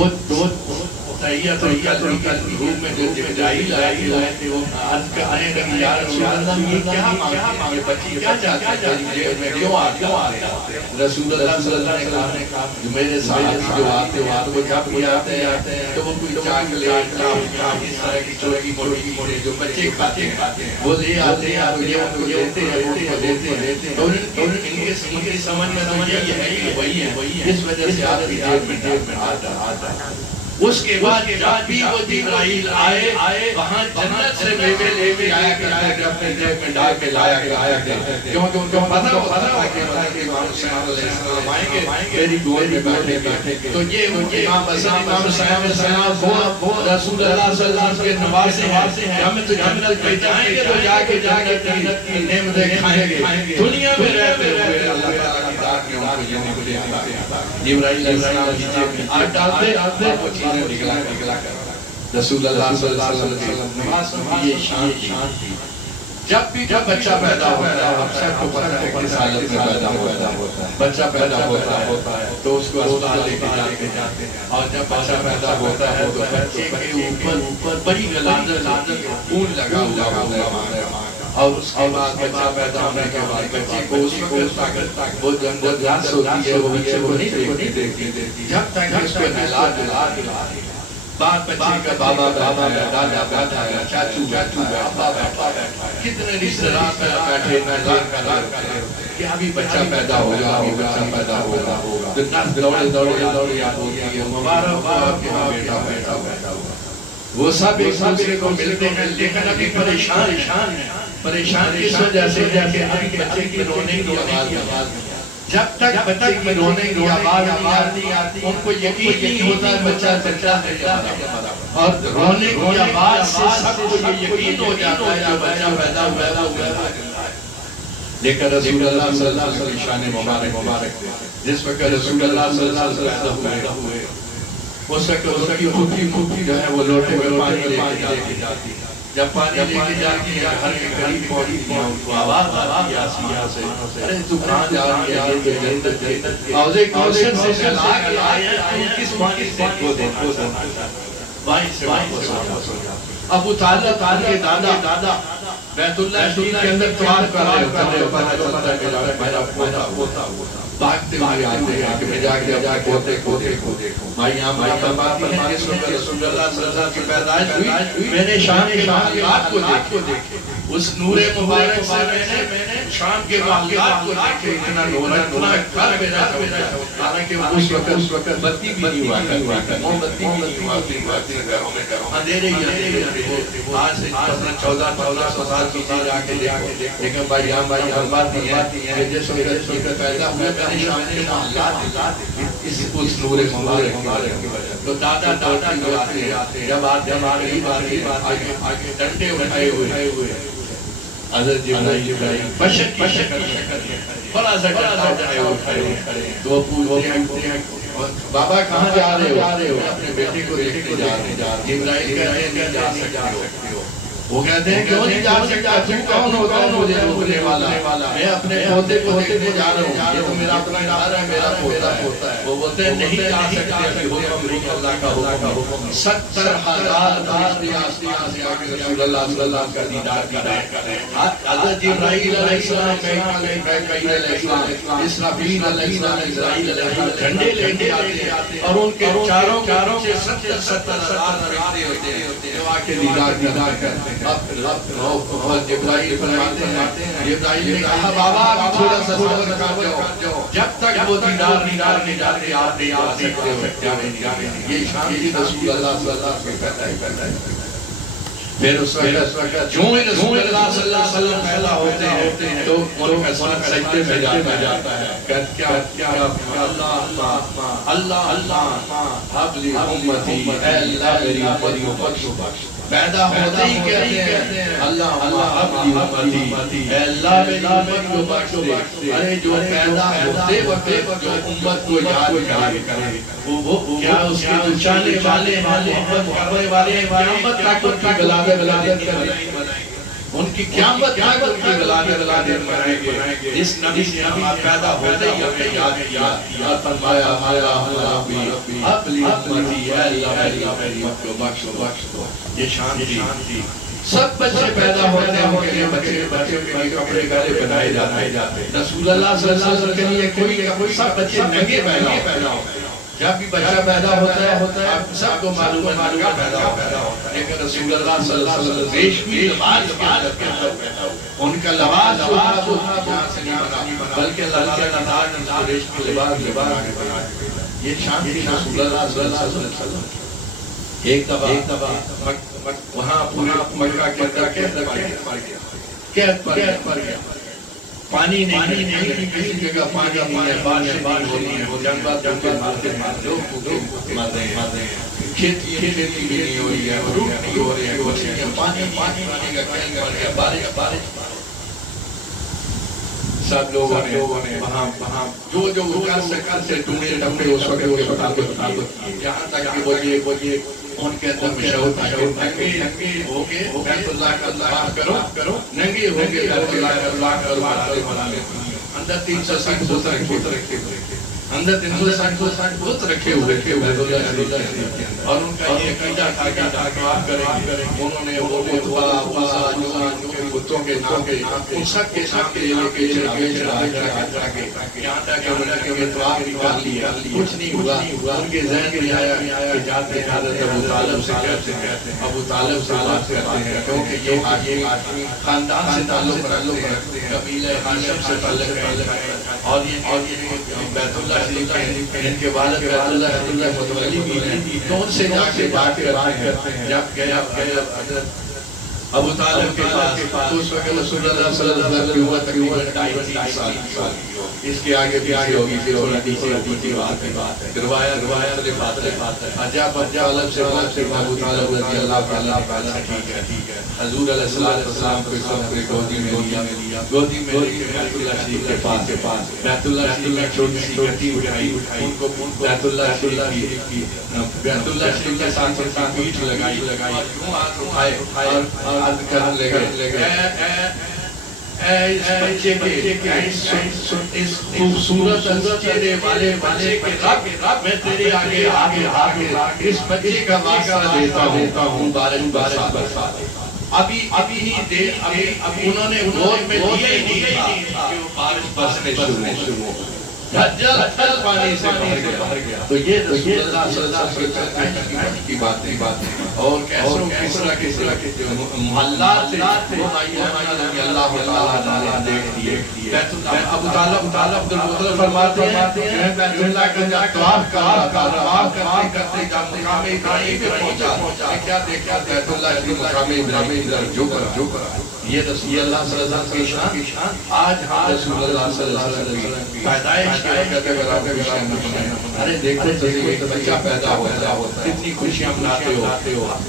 تحیت روح میں جو جبرائیل آئے تھے وہ عرض کرنے لگی یا رسول اللہ یہ کیا مانگتے ہیں، بچی کیا چاہتے ہیں، میں کیوں آتے ہیں؟ رسول اللہ صلی اللہ علیہ وسلم جو میرے ساتھ جو آتے ہیں وہ جب بھی آتے ہیں تو وہ کوئی چاکلیٹ اس طرح کی چھوٹی موٹی جو بچے کھاتے ہیں وہ لے آتے ہیں، اور یہ ان کو دیتے ہیں، تو ان کے سمجھ میں یہ ہے کہ وہی ہے، اس وجہ سے آپ کی جیب میں آتا ہے۔ اس کے بعد جب بھی وہ جبرائیل آئے وہاں جنت سے میوے لے کے آیا کرتے تھے، اپنے جیب میں ڈال کے لایا کرتے تھے، کیونکہ ان کو پتہ ہوتا کہ امام حسین علیہ السلام آئیں گے میری گود میں بیٹھیں گے، تو یہ امام حسین علیہ السلام وہ رسول اللہ صلی اللہ علیہ وسلم کے نواسے ہیں، ہمیں تو جنت میں جائیں گے تو جا کے جنت کی نعمتیں کھائیں گے، دنیا میں رہتے ہوئے اللہ تعالیٰ کی ذات میں ان کو یہ نعمتیں عطا ہیں۔ جبرائیل علیہ السلام کی جیب میں آٹھ ڈالتے وہ چیزیں نکلا کر رسول اللہ صلی اللہ علیہ وسلم نماز کی یہ شان تھی۔ جب بچہ پیدا ہوتا ہے، ہم سب کو پتہ ہے کس حالت میں پیدا ہوتا ہے، بچہ پیدا ہوتا ہے تو اس کو اسپتال لے کے جاتے ہیں، اور جب بچہ پیدا ہوتا ہے تو بچے کے اوپر بڑی غلاظت خون لگا ہوا ہوتا ہے، اور اس کے بعد بچہ پیدا ہونے کے بعد بچے کو اس وقت وہ جب گھاس ہوتی ہے وہ بچے کو نہیں دیکھتی، جب تک اس کو نہلا بعد بچے کا بابا بیٹھا ہے، دادا بیٹھا ہے، چاچو بیٹھا ہے، ابا بیٹھا ہے، کتنے رشتہ دار بیٹھے انتظار کر رہے کہ ابھی بچہ پیدا ہوگا، ابھی بچہ پیدا ہوگا، تو نس دوڑے یاد ہوتی ہے مبارک ہو آپ کے بیٹا پیدا ہوا۔ وہ سب ایک دوسرے کو ملتے ہیں لیکن ابھی پریشان ہیں، پریشان اس وجہ سے کہ ابھی بچے کی رونے کی آواز جب تک بچے کی رونے کی آواز نہیں آتی ان کو یقین نہیں ہوتا بچہ زندہ ہے یا مرا، اور رونے کی آواز سے سب کو یہ یقین ہو جاتا ہے کہ بچہ پیدا ہوا ہے۔ لیکن رسول اللہ صلی اللہ علیہ وسلم کی شان مبارک جس وقت رسول اللہ صلی اللہ علیہ وسلم پیدا ہوئے اس وقت اس کی پھوپھی جو ہے وہ لوٹے میں پانی لے کے جاتی، جب پانی لے کے جاتی ہے گھر کے قریب پہنچتی ہے ان کو آواز آتی ہے آسیہ سے، ارے تو کہاں جا رہی ہے؟ یہ تو جنت ہے، حوضے کوثر سے چلا کے آئے ہیں، کس پانی سے کو دینا وہیں سے واپس ہو جاتا۔ ابو طالب کے دادا بیت اللہ شریف کے اندر طواف کر رہے ہوتے میرا پوتا بھاگتے ہوئے آتے ہیں کہ میں جا کے پوتے کو دیکھوں۔ بھائی یہاں فرماتی ہیں جس وقت رسول اللہ صلی اللہ علیہ وسلم کی پیدائش ہوئی میں نے شام کے معاملات کو دیکھے، اس نور مبارک سے میں نے شام کے معاملات کو دیکھے، اتنا نور اتنا کر میرا حالانکہ اس وقت بتی بھی نہیں ہوا کرتی، بتی بھی نہیں ہوا کرتی، اندھیرے ہی آج سے 14 سال پیچھے جا کے دیکھو۔ لیکن بھائی یہاں فرماتی ہیں کہ جس وقت پیدا ہوئے میں نے شام کے معاملات اس نور مبارک کی وجہ تو دادا جو آتے ہیں جب آتے ہیں آگے ڈنڈے اٹھائے ہوئے حضرت جبرائیل بشر کی شکل بڑا زکر اٹھائے ہوئے تو پوچھتے ہیں بابا کہاں جا رہے ہو؟ اپنے بیٹے کو دیکھنے جا رہے ہیں۔ جبرائیل کہتے ہیں نہیں جا سکتے ہو، وہ کہتے ہیں کیوں نہیں جا سکتا؟ تم کون ہوتا ہے مجھے روکنے والا؟ میں اپنے پوتے کو دیکھنے جا رہا ہوں، یہ تو میرا اپنا گھر ہے، میرا پوتا ہے۔ وہ بولتے ہیں نہیں جا سکتے، اللہ کا حکم 70,000 آستے رسول اللہ صلی اللہ علیہ وسلم کا دیدار کریں۔ حضرت جبرائیل علیہ السلام، میکائیل علیہ السلام، اسرافیل علیہ السلام، اسرائیل علیہ السلام جھنڈے لے کے آتے ہیں اور ان کے چاروں پیچھے 70,000 فرشتے ہوتے ہیں جو آ کے دیدار کرتے ہیں۔ جبرائیل فرماتے ہیں، جبرائیل نے کہا بابا تھوڑا سا صبر کر جاؤ، جب تک وہ دیدار نہیں جاتے آپ نہیں آ سکتے۔ یہ شان کی رسول اللہ صلی اللہ علیہ وسلم پیدا ہے۔ پھر اس وقت جو ہی رسول اللہ صلی اللہ علیہ وسلم پیدا ہوتے ہیں تو ان کا سر سجدے میں جاتا ہے، کیا اللہ حب لی امتی، اے اللہ میری امت کو بخش۔ پیدا ہوتے ہی کہتے ہیں اللہ حب لی امتی، اے اللہ میری امت کو بخش دے۔ ارے جو پیدا ہوتے وقت جو امت کو یاد کرے وہ کیا اس کے بچانے والے محبت کرنے والے قیامت تک ان کی ولادت کریں، ان کی قیامت تک ان کی ولادت کریں۔ جس نبی سے ہم پیدا ہوتے ہی ہمیں یاد فرمایا ربی حب لی امتی، اے اللہ میری امت کو بخش دو۔ یہ شان تھی۔ سب بچے پیدا ہوتے ہیں، ان کے لیے بچوں کے لیے کپڑے گھڑے بنائے جاتے ہیں۔ رسول اللہ صلی اللہ علیہ وسلم کے لیے کوئی سب بچے ننگے پیدا ہوتے ہیں۔ جب بھی بچہ پیدا ہوتا ہے آپ سب کو معلوم ہے ننگا پیدا ہوتا ہے، لیکن رسول اللہ صلی اللہ علیہ وسلم ریشمی لباس پیدا ہوئے، ان کا لباس جو تھا جہاں سے نہیں بنا بلکہ اللہ تعالیٰ نے ریشمی لباس بنا کے یہ شان تھی رسول اللہ صلی اللہ علیہ وسلم۔ ایک دفعہ وہاں پورا مکہ کے اندر قید پر گیا، پانی نہیں، کسی جگہ پانی نہیں ہے، بارش ہو رہی ہے، جنگل مارتے مر رہے ہیں، کھیتی بھی نہیں ہو رہی ہے، روٹ نہیں ہو رہی ہے، پانی کا قید پڑ گیا، بارش سب لوگوں نے وہاں جو کر سے ڈھونڈے ڈھونڈے اس وقت کے مطابق یہاں تک کہ وہ یہ ان کے اندر مشہور تھا کہ ننگے ہو کے بیت اللہ کا طواف کرو، ننگے ہو کے بیت اللہ کا طواف کرو، اندر 360 بت رکھے ہوئے، اندر 360 بت رکھے ہوئے اور ان کا یہ عقیدہ تھا کہ طواف کریں، انہوں نے وہ بتوں کے نام پہ ان سب کے ساتھ لے کے یہاں تک کہ طواف بھی کر لیا، کچھ نہیں ہوا۔ ان کے ذہن میں آیا کہ جاتے حضرت ابو طالب سے کہتے ہیں، ابو طالب سے بات کرتے ہیں، کیونکہ یہ خاندان سے تعلق رکھتے ہیں، قبیلہ ہاشم سے تعلق ہے، اور یہ بیت اللہ شریف ہیں، ان کے والد بیت اللہ متولی بھی ہیں، تو ان سے جا کے بات کرتے ہیں۔ جب گئے حضرت ابو طالب کے پاس اس وقت رسول اللہ صلی اللہ علیہ وسلم کی عمر تقریباً 2.5 سال کی، اس کے آگے پیچھے ہوگی، پھر تھوڑی نیچے بات ہے، روایت عجب طالب سے بات ہے، ابو طالب رضی اللہ تعالیٰ عنہ ٹھیک ہے، حضور علیہ السلام کو اس وقت گودی میں لیا، بیت اللہ شریف کے پاس، بیت اللہ شریف میں چھوٹی سی گھٹی اٹھائی، ان کو بیت اللہ شریف کی بیت اللہ شریف کے ساتھ پیٹھ لگائی، اور یوں ہاتھ اٹھائے اور عرض کرنے لگے، اے اس بچے کے اس خوبصورت چہرے والے بچے کے رب، میں تیرے آگے اس بچے کا واسطہ دیتا ہوں، بارش ابھی ہی انہوں نے گود میں لیا ہی نہیں تھا کہ وہ بارش برسنے شروع ہو، جھل پانی سے باہر گیا۔ تو یہ رسول اللہ صلی اللہ علیہ وسلم کی باتیں اور کیسرا کے جو محلات تھے وہ اللہ تعالیٰ نے دیکھ دیے۔ ابو طالب عبد المطلب فرماتے ہیں کہ میں بیت اللہ کا جب طواف کرتے جب مقام ابراہیم پہ پہنچا، کیا دیکھا؟ بیت اللہ کی مقام ابراہیم جو کرا۔ یہ رسول اللہ صلی اللہ علیہ وسلم کی شان، آج رسول اللہ صلی اللہ علیہ وسلم کی پیدائش کے وقت اگر آپ کی شان نہ، ارے دیکھو تو ایک بچہ پیدا ہوتا ہے، کتنی خوشیاں مناتے ہو،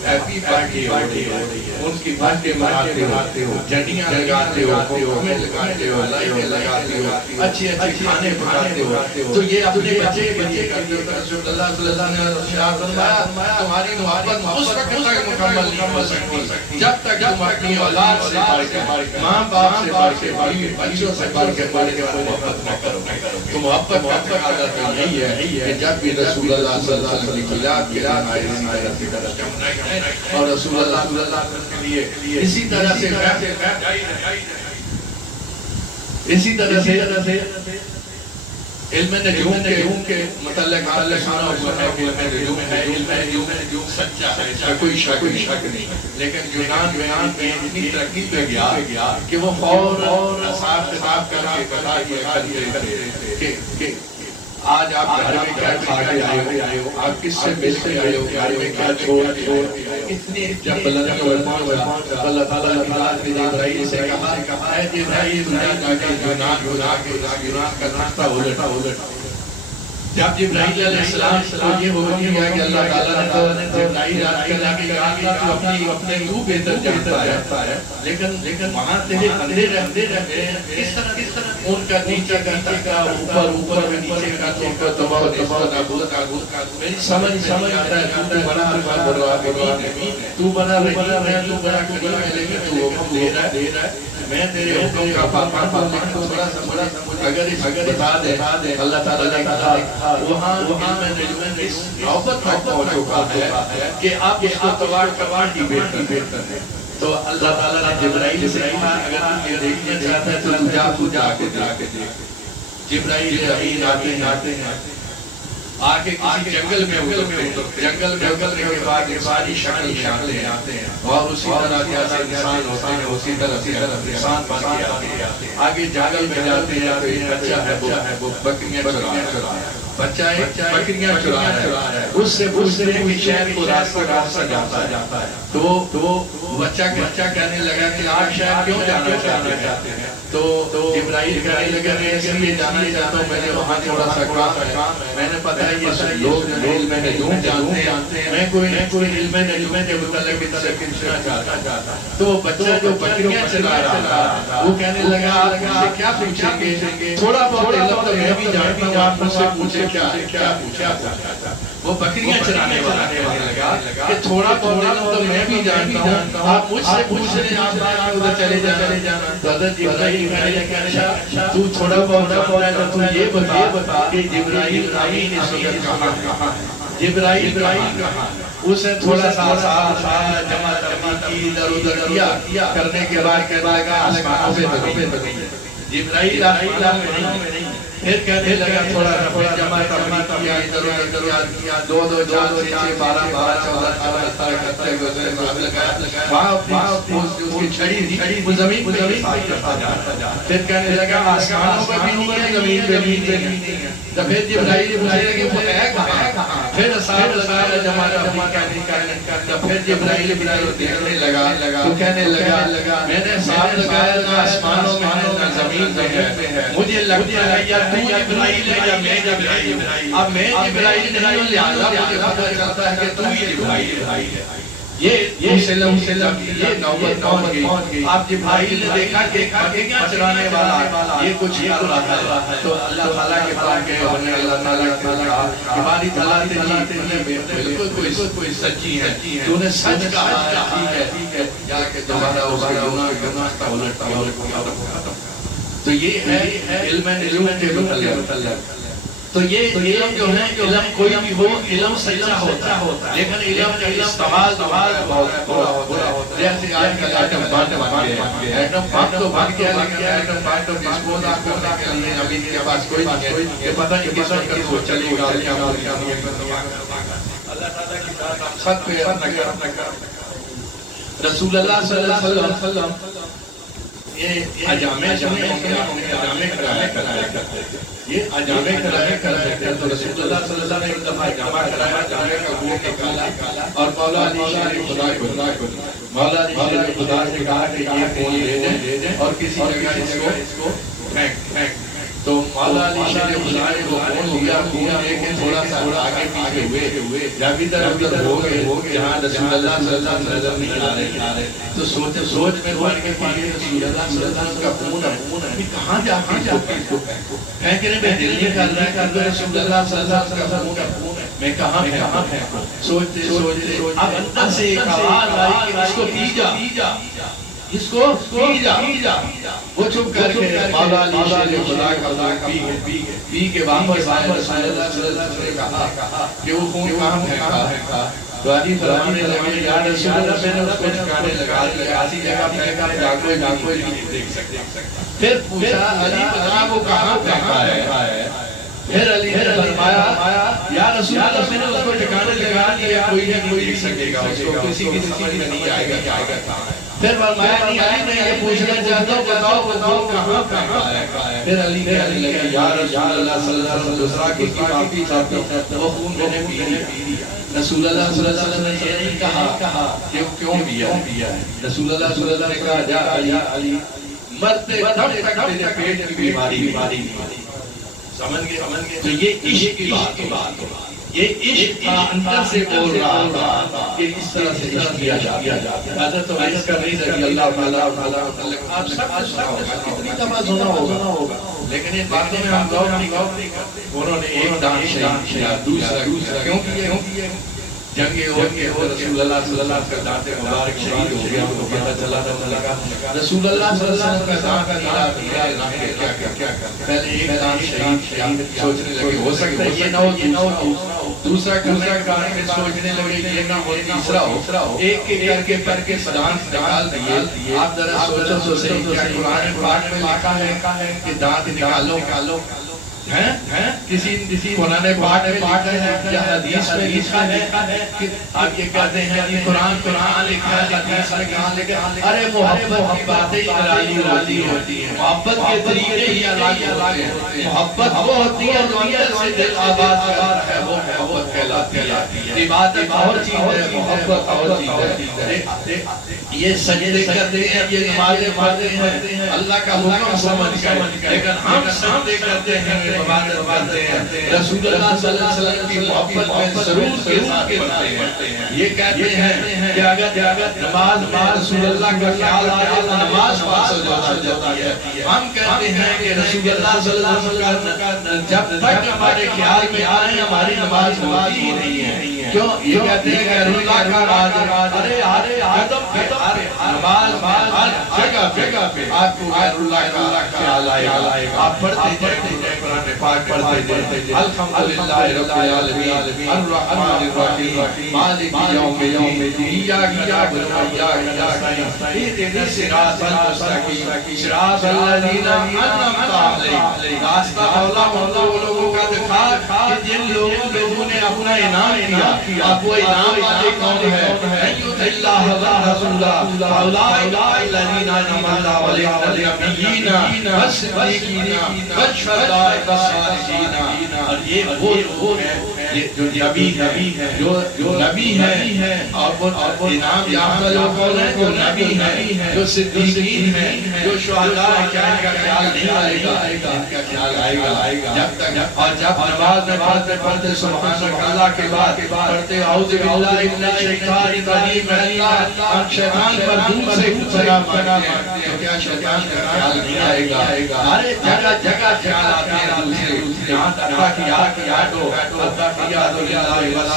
ہیپی برتھڈے ہو رہی ہے، ان کی برتھڈے مناتے ہو، جھنڈیاں لگاتے ہو، قومیں لگاتے ہو، لائٹیں لگاتے ہو، اچھے کھانے پکاتے ہو، تو یہ اپنے بچے کرتے ہو۔ رسول اللہ صلی اللہ علیہ وسلم نے فرمایا تمہاری محبت اس وقت تک مکمل نہیں ہو سکتی جب تک تم اپنی اولاد سے بڑھ کے، ماں باپ سے بڑھ کے، بچوں سے بڑھ کے محبت نہ کرو۔ تو محبت کا تقاضا تو یہی ہے کہ جب بھی رسول اللہ صلی اللہ علیہ وسلم کی یاد اور رسول اللہ صلی اللہ علیہ وسلم کے لیے اسی طرح سے علم نجوم کے متعلق سنا ہوا ہے کہ علم نجوم سچا ہے، اس میں کوئی شک نہیں، لیکن یونان میں اتنی ترقی پہ گیا کہ وہ فوراً حساب کتاب کر کے بتا یہ کہ آج آپ گھر میں کیا کھا کے آئے ہو، آپ کس سے مل کے آئے ہو، گھر میں کیا چھوڑ اتنی جب بلندیوں پر پہنچا، اللہ تعالیٰ کی ذات نے ابراہیم سے کہا اے ابراہیم یونان کا نقطہ الٹ۔ جب جبرائیل علیہ السلام کو یہ حکم دیا کہ اللہ تعالیٰ نے جبرائیل رات کرنے کے کہا تو اپنے تو بہتر جانتا ہے، لیکن وہاں تیرے بندے رہتے ہیں، کس طرح ان کا نیچے کا اوپر میں نیچے کا تو ان کا تباہ میری سمجھ آتا ہے تو بڑا تو بڑا رحیم ہے، تو بڑا کریم ہے، لیکن تو حکم دے رہا ہے میں تیرے حکم کا پابند ہوں، لیکن تھوڑا سا اگر بتا دے اللہ تعالیٰ نے کہا وہاں میں اس نوبت میں پہنچ چکا ہے کہ آپ اس کو تباہ کی بہتر ہے۔ تو اللہ تعالیٰ نے جبرائیل سے کہا اگر تم یہ دیکھنا چاہتا ہے تو جا کے دیکھ۔ جبرائیل امین آتے ہیں، آگے کسی جنگل میں جنگل کے بعد انسانی شکل میں آتے ہیں، اور اسی طرح جیسے انسان ہوتے ہیں اسی طرح انسان بن کے آتے ہیں۔ آگے جنگل میں جاتے ہیں تو ایک بچہ ہے وہ بکریاں چرا رہا ہے، بچہ بکریاں چرا رہا ہے، اس سے پوچھتے ہیں کہ شہر کو راستہ جاتا ہے، تو بچہ کہنے لگا کہ آپ شہر کیوں جانا چاہتے ہیں؟ تو ابراہیم کہنے لگا میں اس لیے جانا چاہتا ہوں، میں نے وہاں تھوڑا سا کام ہے، میں نے پتہ ہے یہ سب لوگ علم نجوم جانتے ہیں، میں کوئی علم نجوم کے متعلق پوچھنا چاہتا ہوں۔ تو بچہ جو بکریاں چلا رہا تھا وہ کہنے لگا آپ مجھ سے کیا پوچھیں گے؟ تھوڑا بہت علم تو میں بھی جانتا ہوں، آپ مجھ سے پوچھیں کیا پوچھا؟ وہ بکریاں چرانے والا کہنے لگا کہ تھوڑا بہت علم تو میں بھی جانتا ہوں، آپ مجھ سے پوچھنے آپ ادھر چلے جانا۔ تو حضرت ابراہیم تو تھوڑا بہت تو یہ بتا کہ جبرائیل امین اس وقت کہاں؟ جبرائیل کہاں؟ اس نے تھوڑا سا اصحاب جمع کی ادھر کیا، کرنے کے بعد کہنے لگا آسمانوں پہ تو نہیں، جبرائیل آسمانوں میں نہیں، پھر کہنے لگا تھوڑا رفع جمع تبلیغ کیا ادھر ادھر کیا 2 2 4 6 12 12 14 18 کرتے گزرے وہاں اس کی چھڑی تھی وہ زمین پہ کرتا جا پھر کہنے لگا آسمانوں پہ بھی نہیں ہے زمین پہ بھی نہیں ہے جب پھر جبرائیل پوچھنے لگے وہ ہے کہاں پھر اصحاب لگایا جمع کرنے جب پھر جبرائیل دیکھنے لگا تو کہنے لگا میں نے اصحاب لگایا نہ آسمانوں میں ہے نہ زمین پہ ہے مجھے لگتا ہے یا تو جبرائیل ہے یا میں جبرائیل اب میں جبرائیل نہیں ہوں لہذا مجھے پتہ چلتا ہے کہ تو ہی جبرائیل ہے یہ سلم یہ نوبت پہنچ گئی آپ جبرائیل نے دیکھا کہ کیا چلانے والا یہ کچھ کر رہا ہے تو اللہ تعالیٰ کے پاس گئے اور نے اللہ تعالیٰ کے کہا کہ ہماری طلعت تجھی بالکل کوئی سچی ہے تو نے سچ کہا ہے ٹھیک ہے جا کے دوبارہ اس کے گناہ کا الٹ تو یہ ہے علم کے متعلق تو یہ علم جو ہے علم کوئی بھی ہو علم سچا ہوتا ہے لیکن علم کا استعمال بہت برا ہوتا ہے جیسے آج کل ایٹم بم ایٹم بم تو بن گیا لیکن ایٹم بم تو ڈسپوز آپ کرنے کے لیے ابھی کے پاس کوئی نہیں ہے یہ پتہ نہیں کس وقت وہ چلے گا کیا اللہ تعالیٰ کی ذات ہم سب پہ نہ کر رسول اللہ صلی اللہ علیہ وسلم یہ اجامے کرایا کرتے تھے یہ اجامے کرایا کرتے تھے تو رسول اللہ صلی اللہ علیہ وسلم نے ایک دفعہ اجامہ کرایا جامے کا گوہ نکالا اور مولا علی شریف خدا سے کہا کہ یہ فون لے دیں اور کسی جگہ اس کو پھینک تو مولا علی شریف خدا نے وہ فون لیا لے کے تھوڑا سا آگے پیچھے ہوئے جب ادھر ہو گئے جہاں رسول اللہ صلی اللہ علیہ وسلم نظر نہیں آ رہے تو سوچ میں پڑ کے رسول اللہ صلی اللہ علیہ وسلم کا خون ہے کہاں جا کے اس کو پھینکنے میں دل نہیں کر رہا ہے کہ رسول اللہ صلی اللہ علیہ وسلم کا خون ہے میں کہاں پھینکوں سوچتے اب اندر سے ایک آواز آئی کہ اس کو پی جا اس کو پی جا وہ چھپ کر کے مولا علی شریف خدا کا پی کے واپس آئے رسول اللہ صلی اللہ علیہ وسلم نے کہا کہ وہ خون کہاں پھینکا تو علی فرمانے لگے یا رسول اللہ میں نے اس کو ٹھکانے لگا ایسی جگہ پھینکا جہاں کوئی نہیں دیکھ سکتا پھر پوچھا علی بتا وہ کہاں پھینکا ہے پھر علی نے فرمایا یا رسول اللہ میں نے اس کو ٹھکانے لگا دیا کوئی نہیں دیکھ سکے گا اس کو کسی کی سمجھ میں نہیں آئے گا کیا کہاں ہے پھر فرمایا نہیں علی میں یہ پوچھنا چاہتا ہوں بتاؤ کہاں پھینکا ہے پھر علی نے کہنے لگا یا رسول اللہ صلی اللہ علیہ وسلم دوسرا کی معافی چاہتا ہوں وہ خون میں نے پی لیا رسول اللہ صلی اللہ علیہ وسلم نے یہ نہیں کہا کہ کیوں پیا ہے رسول اللہ صلی اللہ علیہ وسلم نے کہا جا علی مرتے دم تک تیرے پیٹ کی بیماری سمجھ گئے تو یہ عشق کی بات ہے یہ عشق کا اندر سے بول رہا تھا کہ اس طرح سے عشق کیا جاتا ہے حضرت عمر کا رضی اللہ تعالیٰ آپ سب کتنی دفعہ سنا ہوگا لیکن ان باتوں میں ہم غور نہیں کرتے انہوں نے ایک دان شہید کیا دوسرا کیوں کیے جنگ احد کے رسول اللہ صلی اللہ علیہ وسلم کا دانت مبارک شہید ہو گیا ہم کو پتہ چلا رسول اللہ صلی اللہ علیہ وسلم کا دانت کیا پہلے ایک دانت شہید سوچنے لگے ہو سکتا ہے یہ نہ ہو دوسرا کہانی میں سوچنے لگے یہ نہ ہو تیسرا ہو ایک کر کے دانت نکال دیے آپ ذرا سوچو صحیح کیا قرآن پاک میں لکھا ہے کہ دانت نکالو کسی قرآن پاک میں یا حدیث میں لکھا ہے کہ آپ یہ کہتے ہیں کہ قرآن لکھا ہے حدیث میں کہاں لکھا ہے ارے محبت کی باتیں راضی ہوتی ہیں محبت کے طریقے ہی الگ ہوتے ہیں محبت وہ ہوتی ہے جو اندر سے دل آباد ہے وہ محبت کہلاتی ہے عبادت اور چیز ہے محبت اور چیز ہے یہ سجدے کرتے ہیں یہ نمازیں پڑھتے ہیں اللہ کا حکم سمجھ کر لیکن ہم سجدے کرتے ہیں عبادت کرتے ہیں رسول اللہ صلی اللہ علیہ وسلم کی محبت میں ضرور کے ساتھ پڑھتے ہیں یہ کہتے ہیں کہ اگر نماز میں رسول اللہ کا خیال آئے تو نماز پاس ہو جاتی ہے ہم کہتے ہیں کہ رسول اللہ صلی اللہ علیہ وسلم جب تک ہمارے خیال میں آئے ہماری نماز ہوتی ہی نہیں ہے کیوں یہ کہتے ہیں کہ اللہ کا راز ارے قدم پہ نماز جگہ پہ آپ کو اللہ کا خیال آئے گا آپ پڑھتے جائیں قرآن پاک پڑھتے جائیں الحمدللہ رب العالمین الرحمن الرحیم مالک یوم الدین ایاک نعبد و ایاک نستعین اهدنا الصراط المستقیم صراط الذین انعمت علیہم راستہ مولا مولا وہ لوگوں کا دکھا کہ جن لوگوں نے اپنا انعام کیا اب وہ انعام والے کون ہے اللہ رسول اللہ الذین انعم اللہ علیہم والصدیقین والشہداء والصالحین اور یہ وہ لوگ ہیں جو نبی ہے جو نبی ہے اور انعام یافتہ لوگ کون ہیں جو نبی ہیں جو صدیقین ہیں جو شہداء ہیں کیا ان کا خیال نہیں آئے گا ان کا خیال آئے گا جب تک اور جب نماز میں پڑھتے سبحان اللہ کے بعد پڑھتے اعوذ باللہ من الشیطان الرجیم اللہ شیطان پر دور سے سلام مانگتے ہیں تو کیا شیطان کا خیال نہیں آئے گا ہر جگہ خیال آتے ہیں دوسرے جہاں اللہ کی یاد ہو اللہ کی یاد ہو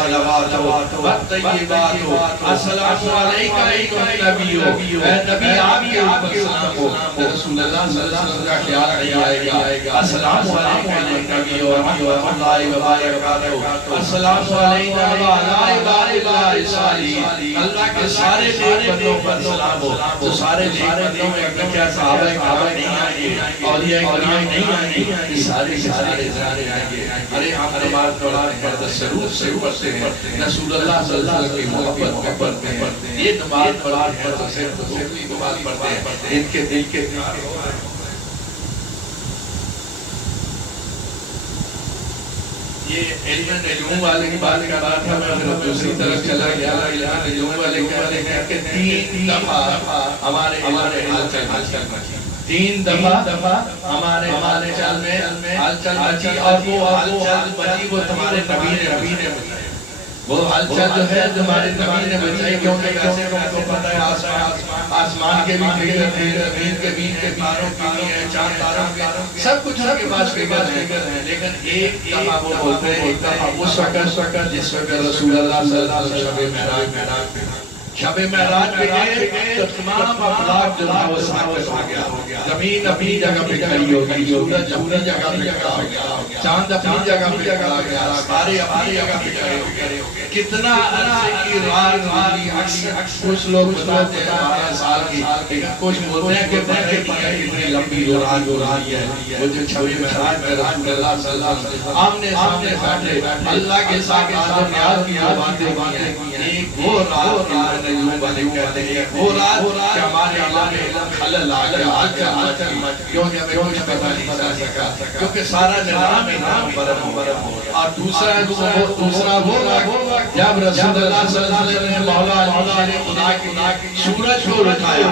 اللہ والصلوات والطیبات السلام علیکم ایھا نبی اے نبی آپ کے اوپر سلام ہو رسول اللہ صلی اللہ علیہ وسلم کا خیال نہیں آئے گا السلام علیکم نبی ورحمۃ اللہ وبرکاتہ السلام علیکم وعلی عباد اللہ الصالحین اللہ کے سارے نیک بندوں پر سلام ہو تو سارے نیک بندوں میں کیا صحابہ کرام نہیں آئیں گے اولیاء کرام نہیں آئیں گے سارے آئیں گے ارے ہم نماز پڑھتے ضرور سے پڑھتے ہیں رسول اللہ صلی اللہ علیہ وسلم کی محبت میں پڑھتے ہیں یہ نماز پڑھتے ہیں تو صرف نماز پڑھتے ہیں ان کے دل کے یہ علم نجوم والے کی بات کر رہا تھا میں پھر دوسری طرف چلا گیا علم نجوم والے کہتے ہیں کہ 3 دفعہ ہمارے ہلچل مچی 3 دفعہ ہمارے چل میں ہلچل مچی اور وہ ہلچل مچی وہ تمہارے نبی نے بتائی وہ ہلچل جو ہے ہمارے نبی نے بتائی کیونکہ ویسے کو پتہ ہے آسمان کے بھی فکر ہے زمین کے بھی تاروں کی بھی ہے چاند تاروں کے سب کچھ ان کے پاس فکر ہے لیکن ایک دفعہ وہ بولتے ہیں ایک دفعہ اس وقت جس وقت رسول اللہ صلی اللہ علیہ وسلم شب معراج پہ گئے تو تمام افلاک جو ہے وہ ثابت ہو گیا زمین اپنی جگہ پہ کھڑی ہو گئی سورج اپنی جگہ پہ کھڑا ہو گیا چاند اپنی جگہ پہ کھڑا ہو گیا ستارے اپنی جگہ پہ کھڑے ہو گئے کتنا عرصے کی رات گزری کچھ لوگ بتاتے ہیں 12 سال کی لیکن کچھ بولتے ہیں کہ کتنی لمبی رات ہو رہی ہے وہ جو شب معراج میں رسول اللہ صلی اللہ علیہ وسلم آمنے سامنے بیٹھے اللہ کے ساتھ آدم نیاز کی باتیں کی ہیں وہ رات نجوم والے کہتے ہیں وہ رات کہ ہمارے علم خلل آ گیا کیونکہ ہمیں کچھ پتہ نہیں چل سکا کیونکہ سارا نظام برہم ہو اور دوسرا وہ جب رسول اللہ صلی اللہ علیہ وسلم نے مولا علی خدا کی سورج کو اٹھایا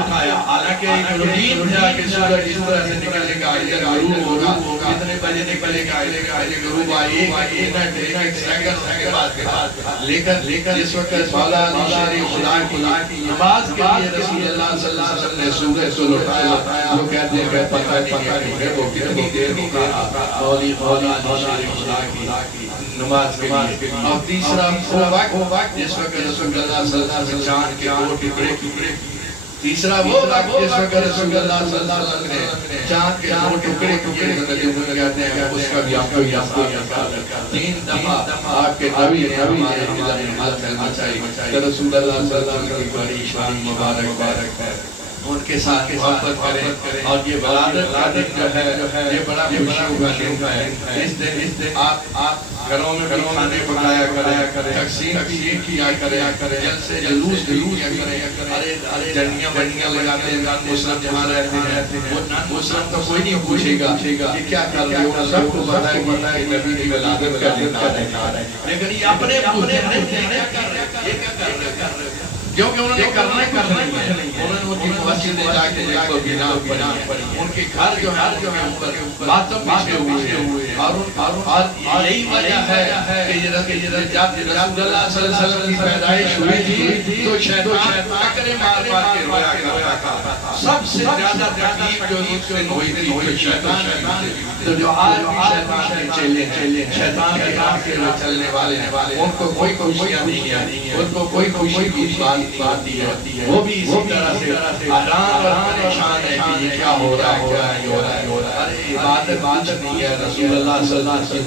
حالانکہ ایک روٹین تھا کہ سورج اس طرح سے نکلے گا ادھر غروب ہوگا کتنے بجے نکلے گا ادھر غروب آئے گا ایک سیکنڈ کے بعد لیکن اس وقت مولا علی خدا کی نماز کے لیے رسول اللہ صلی اللہ علیہ وسلم نے سورج کو اٹھایا وہ کہتے ہیں پتہ نہیں ہے وہ کتنی دیر رکا مولا علی خدا کی نماز کے لیے اور تیسرا وہ وقت جس وقت رسول اللہ صلی اللہ علیہ وسلم چاند کے 2 ٹکڑے تیسرا وہ وقت جس وقت رسول اللہ صلی اللہ علیہ وسلم نے چاند کے 2 ٹکڑے نجوم کہتے ہیں اس کا بھی آپ کو یاد کرنا 3 دفعہ آپ کے نبی نے ہمارے علم ہلچل مچائی رسول اللہ صلی اللہ علیہ وسلم کی بڑی شان مبارک ہے ان کے ساتھ محبت کریں اور یہ ولادت کا دن جو ہے یہ بڑا خوشیوں کا دن ہے اس دن آپ گھروں میں بھی کھانے پکایا کریں تقسیم کیا کریں جلسے جلوس کیا کریں ارے جنیاں لگاتے ہیں مسلم جہاں رہتے ہیں وہ نان مسلم تو کوئی نہیں پوچھے گا یہ کیا کر رہے ہو سب کو پتہ ہے کہ نبی کی ولادت کا دن آ رہا ہے لیکن یہ اپنے پوچھتے ہیں یہ کیا کر رہے ہو کیونکہ انہوں نے کرنا نہیں ہے انہوں نے ان کی مسجد جا کے دیکھو بنا پڑی ان کے گھر جو ہے اوپر ماتم بچھے ہوئے اور یہی وجہ ہے کہ جب رسول اللہ صلی اللہ علیہ وسلم کی پیدائش ہوئی تھی تو شیطان ٹکرے مار کے رویا کرتا تھا سب سے زیادہ تکلیف جو اس دن ہوئی تھی وہ شیطان تو جو آج بھی شیطان کے چیلے شیطان کے آخر میں چلنے والے ان کو کوئی خوشیاں نہیں ہے ان کو کوئی خوشی کی بات آتی ہے وہ بھی اسی طرح سے حیران اور پریشان ہے کہ یہ کیا ہو رہا ہے عبادت نہیں ہے رسول اللہ اللہ صلی اللہ علیہ وسلم کی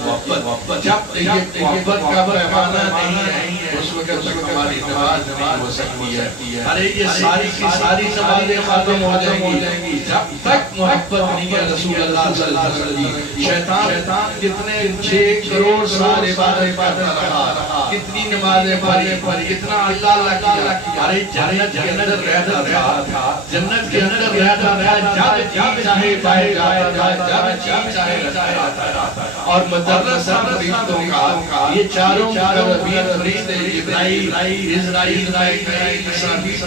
محبت جب یہ محبت کا پیمانہ نہیں ہے اس وقت تک ہماری نماز نہیں ہو سکتی ہے. ارے یہ ساری کی ساری نمازیں ختم ہو جائیں گی جب تک محبت نہیں ہے رسول اللہ صلی اللہ علیہ وسلم کی. شیطان کتنے 6 کروڑ سال عبادت کرتا رہا, کتنی نمازیں پڑھی, کتنا اللہ کیا. ارے جنت کے اندر رہتا تھا, جنت کے اندر رہتا تھا, جب چاہے باہر جاتا تھا, جب چاہے رہتا تھا. اور مدرس فرشتوں کا یہ چاروں مقربین فرشتے جبرائیل, اسرائیل,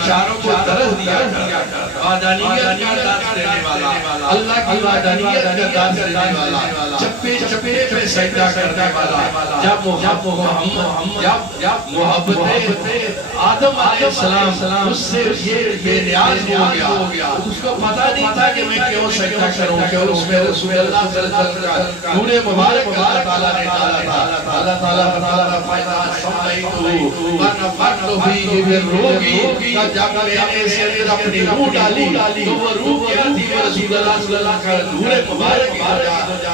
چاروں کو درس دیا کرتا. وحدانیت کا درس دینے والا, اللہ کی وحدانیت کا درس دینے والا, چپے چپے پہ سجدہ کرنے والا. جب محبت آدم علیہ السلام اس سے یہ بے نیاز ہو گیا, اس کو پتہ نہیں تھا کہ میں کیوں سجدہ کروں, کہ اس میں رسول اللہ صلی اللہ علیہ وسلم کا نور مبارک اللہ تعالیٰ نے ڈالا تھا. اللہ تعالیٰ فرماتا سمیتو ونفخت فیہ من روحی, جب میں نے اس کے اندر اپنی روح ڈالی تو وہ روح کیا تھی, وہ رسول اللہ صلی اللہ علیہ وسلم کا نور مبارک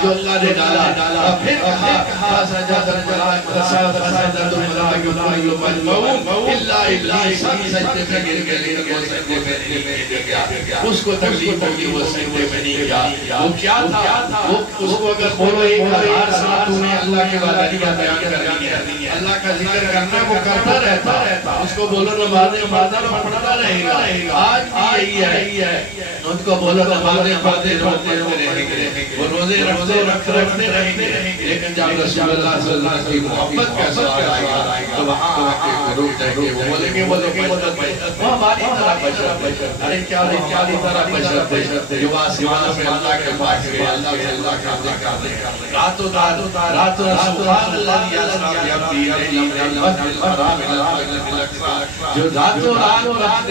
جو اللہ نے ڈالا. پھر کہا سجد الملائکۃ اجمعون الا ابلیس, سجدے میں گر گیا لیکن وہ سجدے میں نہیں گیا, اس کو تکلیف ہوگی, وہ سجدے میں نہیں گیا. وہ کیا تھا, اس کو اگر بولو 1000 سال تم نے اللہ کے وحدانیت بیان کرنی ہے, اللہ کا ذکر کرنا وہ کرتا رہتا, اس کو بولو نمازیں پڑھتا رہے گا. آج بھی یہی ہے, ان کو بولو نمازیں پڑھتے رہیں گے, وہ روزے رکھتے رہیں گے, لیکن جب رسول اللہ صلی اللہ علیہ وسلم کی محبت کا سوال آئے گا تو وہاں آ کے رک جائیں گے. وہ بولیں گے وہ ہماری طرح بشر, ارے کیا طرح بشر جو آسمانوں میں اللہ کے پاس گئے, اللہ کا ذکر دے, راتوں سبحان اللہ جو راتوں رات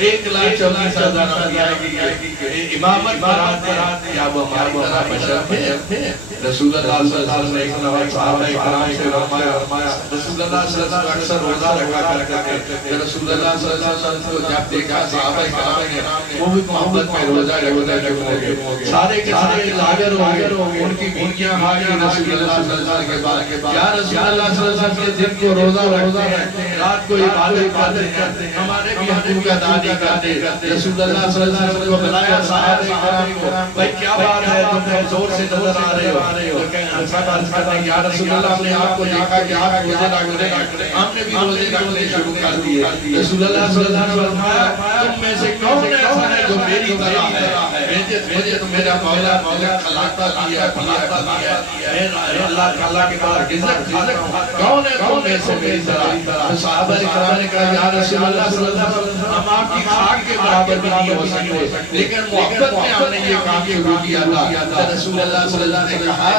ایک لاکھ 24,000 امامت برات کیا وہ ہماری طرح بشر تھے. رسول اللہ صلی اللہ علیہ وسلم نے ایک نواز صحابہ اکرام سے فرمایا, رسول اللہ صلی اللہ علیہ وسلم اکثر روزہ رکھا کرتے تھے. رسول اللہ صلی اللہ علیہ وسلم کو جب دیکھا صحابہ اکرام نے وہ بھی محبت میں روزہ رکھو گے, سارے کے سارے لاغر ہو گئے, ان کی بیٹیاں آگئی رسول اللہ صلی اللہ علیہ وسلم کے بعد, یا رسول اللہ صلی اللہ علیہ وسلم کے دن کو روزہ رکھتے ہیں, رات کو عبادت کرتے ہیں, ہمارے بھی حقوق ادا نہیں کرتے. رسول اللہ صلی اللہ علیہ وسلم کو بلایا صحابہ اکرام کو, بھائی کیا بات ہے, تم زور سے نظر آ رہے ہو, یا رسول اللہ ہم نے آپ کو دیکھا کہ آپ روزے رکھتے ہیں, ہم نے بھی روزے رکھنے شروع کر دیے. رسول اللہ صلی اللہ علیہ وسلم فرمایا تم میں سے کون ایسا ہے جو میری طرح ہے, مجھے تو میرا مولا کھلاتا بھی ہے, پلاتا بھی ہے, میں اللہ کے بعد رزق کھاتا ہوں, کون ہے تم میں سے میری طرح. صحابہ کرام نے کہا یا رسول اللہ صلی اللہ علیہ وسلم ہم آپ کی خاک کے برابر بھی نہیں ہو سکتے, لیکن محبت میں ہم نے یہ کام شروع کیا تھا. رسول اللہ صلی اللہ علیہ وسلم نے کہا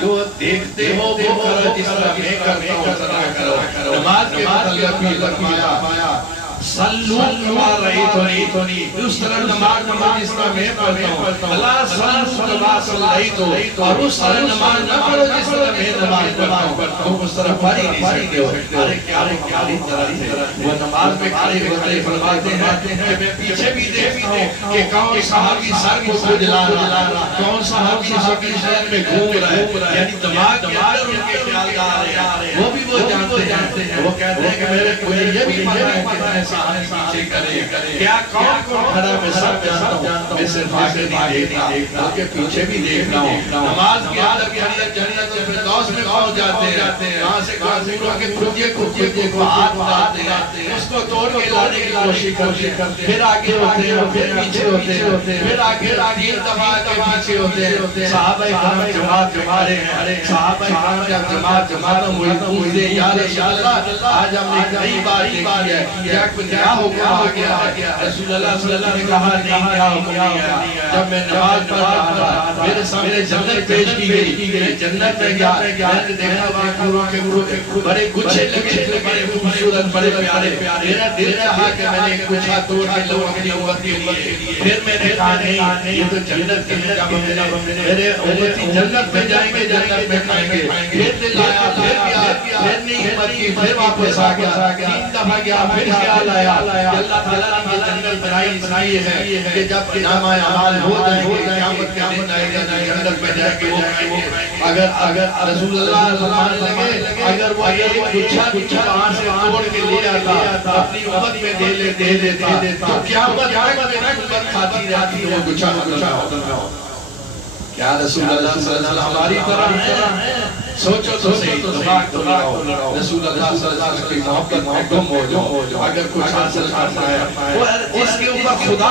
جو دیکھتے ہو وہ کرو, جس طرح میں کرتا ہوں اس طرح کرو. نماز کے متعلق بھی فرمایا صلو کما رأیتونی, اس طرح نماز جس طرح میں پڑھتا ہوں, اللہ صلو کما صلیتو, اور اس طرح نماز نہ پڑھو جس طرح میں نماز پڑھتا ہوں, تم اس طرح پڑھ ہی نہیں سکتے ہو. ارے کیا طرح تھے وہ نماز میں کھڑے ہوتے فرماتے ہیں کہ میں پیچھے بھی دیکھتا ہوں کہ کون صحابی سر کو کھجلا رہا, کون صحابی سبھی شہر میں گھوم رہا ہے, یعنی دماغ کے اندر ان کے خیال آ رہے ہیں, وہ بھی وہ جانتے ہیں. وہ کہتے ہیں کہ مجھے یہ بھی پتہ ہے کہ پیچھے کرے کیا کون کھڑا, میں سب جانتا ہوں, میں صرف آگے نہیں دیکھتا بلکہ پیچھے بھی دیکھتا ہوں. نماز کی عادت جنت الفردوس میں پہنچ جاتے ہیں, وہاں سے کافروں کے کھجے کو ہاتھ ڈالتے ہیں, اس کو توڑ کے لانے کی کوشش کرتے ہیں, پھر آگے ہوتے ہیں, پھر پیچھے ہوتے ہیں, پھر آگے 3 دفعہ کے پیچھے ہوتے ہیں. صحابہ کرام جماعت جما رہے ہیں, صحابہ کرام جب جماعت ختم ہوئی پوچھتے یا رسول اللہ آج ہم نے کئی بار دیکھی ہے, کیا حکم آ گیا ہے. رسول اللہ صلی اللہ علیہ وسلم نے کہا نہیں, کیا حکم ہے. جب میں نماز پڑھ رہا تھا میرے سامنے جنت پیش کی گئی, جنت میں گیا, میں نے دیکھا پھولوں کے بڑے گچھے لگے تھے, بڑے خوبصورت, بڑے پیارے. میرا دل چاہا کہ میں نے ایک گچھا توڑ کے لوگوں کی امت کے لیے, پھر میں نے کہا نہیں, یہ تو جنت کے لیے, جب میرے امتی جنت میں جائیں گے, جنت میں کھائیں گے. پھر دل آیا, پھر نہیں ہمت کی, پھر واپس آ گیا, 3 دفعہ گیا, پھر خیال آیا کہ اللہ تعالیٰ نے یہ جنت بنائی ہے کہ جب نامہ اعمال ہو جائیں گے, قیامت کا دن آئے گا جنت میں جائیں گے وہ کہیں گے اگر رسول اللہ فرمانے لگے اگر وہ ایک گچھا وہاں سے توڑ کے لے آتا اپنی امت میں دے دیتا تو قیامت میں امت کھاتی رہتی وہ گچھا ہوتا کیا رسول اللہ صلی اللہ علیہ وسلم ہماری طرح ہے سوچو تو صحیح دماغ رسول اللہ صلی اللہ علیہ وسلم کی محبت میں گم ہو جو اگر کچھ حاصل کرنا ہے وہ اس کے اوپر خدا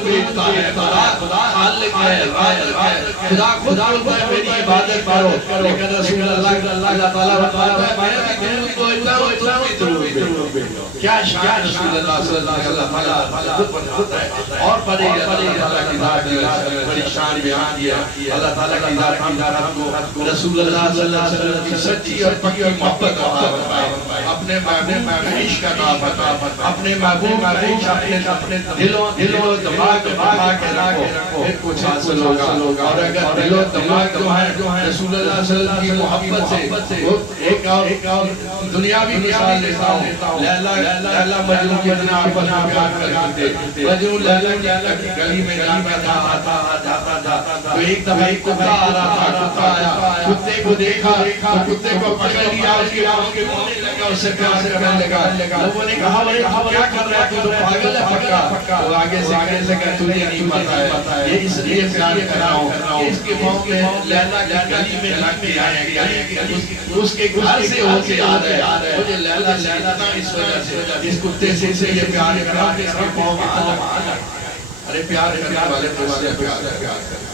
بیٹھتا ہے خدا خالق ہے خدا خدا ہے میری عبادت کرو لیکن رسول اللہ تعالیٰ فرماتا ہے میں تو اتنا کیا شان رسول اللہ صلی اللہ علیہ وسلم اور بڑے اللہ تعالیٰ کی ذات بڑی شان بیان کیا اللہ تعالیٰ کی ذات کو رسول اللہ صلی اللہ علیہ وسلم کی سچی اور پکی محبت اپنے محبوب کا عشق عطا اپنے محبوب کا عشق اپنے دل و دماغ کے رکھو پھر کچھ حاصل ہوگا اور اگر دل و دماغ جو ہے رسول اللہ صلی اللہ علیہ وسلم کی محبت سے ایک اور دنیاوی مثال دیتا ہوں لیلا مجنون کی اتنا آپس میں پیار کرتے مجنون لیلا کی گلی میں جاتا تھا تو ایک دفعہ ایک کتا آ رہا تھا کتا آیا کتے کو دیکھا تو کتے کو پکڑ لیا اس کے پاؤں کے مونے لگا اس سے پیار سے کہنے لگا لوگوں نے کہا کیا کر رہا ہے تو پاگل ہے پکا وہ آگے سے آگے سے کہ تجھے نہیں پتا ہے یہ اس لیے پیار کر رہا ہوں اس کے پاؤں میں لیلا گلی میں لگ کے آئے اس کے گھر سے ہو کے آ رہا ہے مجھے لیلا اتنا اس وجہ سے اس کتے سے یہ پیار کر رہا ہے اس کے پاؤں میں آ ارے پیار کرنے والے تو سے پیار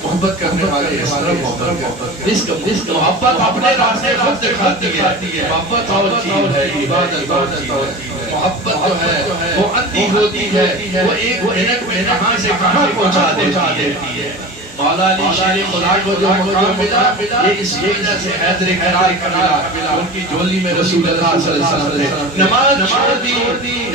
محبت کرنے والے اس طرح محبت اس محبت اپنے راستے خود دکھاتی ہے محبت اور چیز ہے عبادت اور چیز ہے محبت جو ہے وہ اندھی ہوتی ہے وہ ایک منٹ میں کہاں سے کہاں پہنچا دیتی ہے مولا علی شیر خدا کو جو مقام ملا یہ اس وجہ سے حیدر کرار ملا ان کی جولی میں رسول اللہ صلی اللہ علیہ وسلم نے نماز چھوڑ دی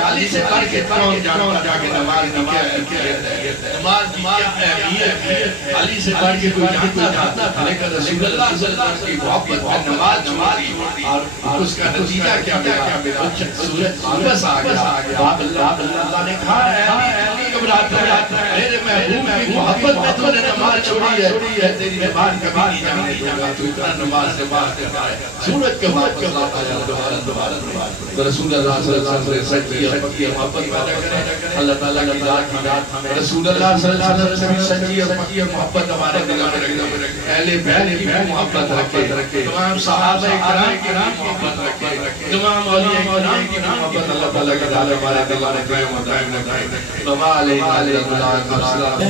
علی سے بڑھ کے کون جا کے نماز نماز کی اہمیت ہے علی سے بڑھ کے کوئی جانتا تھا لیکن رسول اللہ صلی اللہ علیہ وسلم کی محبت میں نماز چھوڑ دی اور اس کا نتیجہ کیا ملا سورج واپس آ گیا اللہ نے کہا اے علی گھبراتا ہے میرے محبوب کی محبت میں تو نے نماز چھوڑی ہے تیری نماز کبھی نہیں جانے دوں گا تو اتنا نماز کرتا ہے سورج کے بعد دوبارہ رسول اللہ صلی اللہ علیہ وسلم سچی اور پکی محبت پیدا کرے اللہ تعالیٰ کی ذات ہمیں رسول اللہ صلی اللہ علیہ وسلم سے سچی اور پکی محبت ہمارے دلوں میں رکھے اہل بیت کی محبت رکھے تمام صحابہ کرام کی محبت رکھے تمام اولیاء کرام کی محبت اللہ تعالیٰ کی ذات ہمارے دلوں میں قائم و دائم رکھے وما علیہ السلام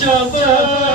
جب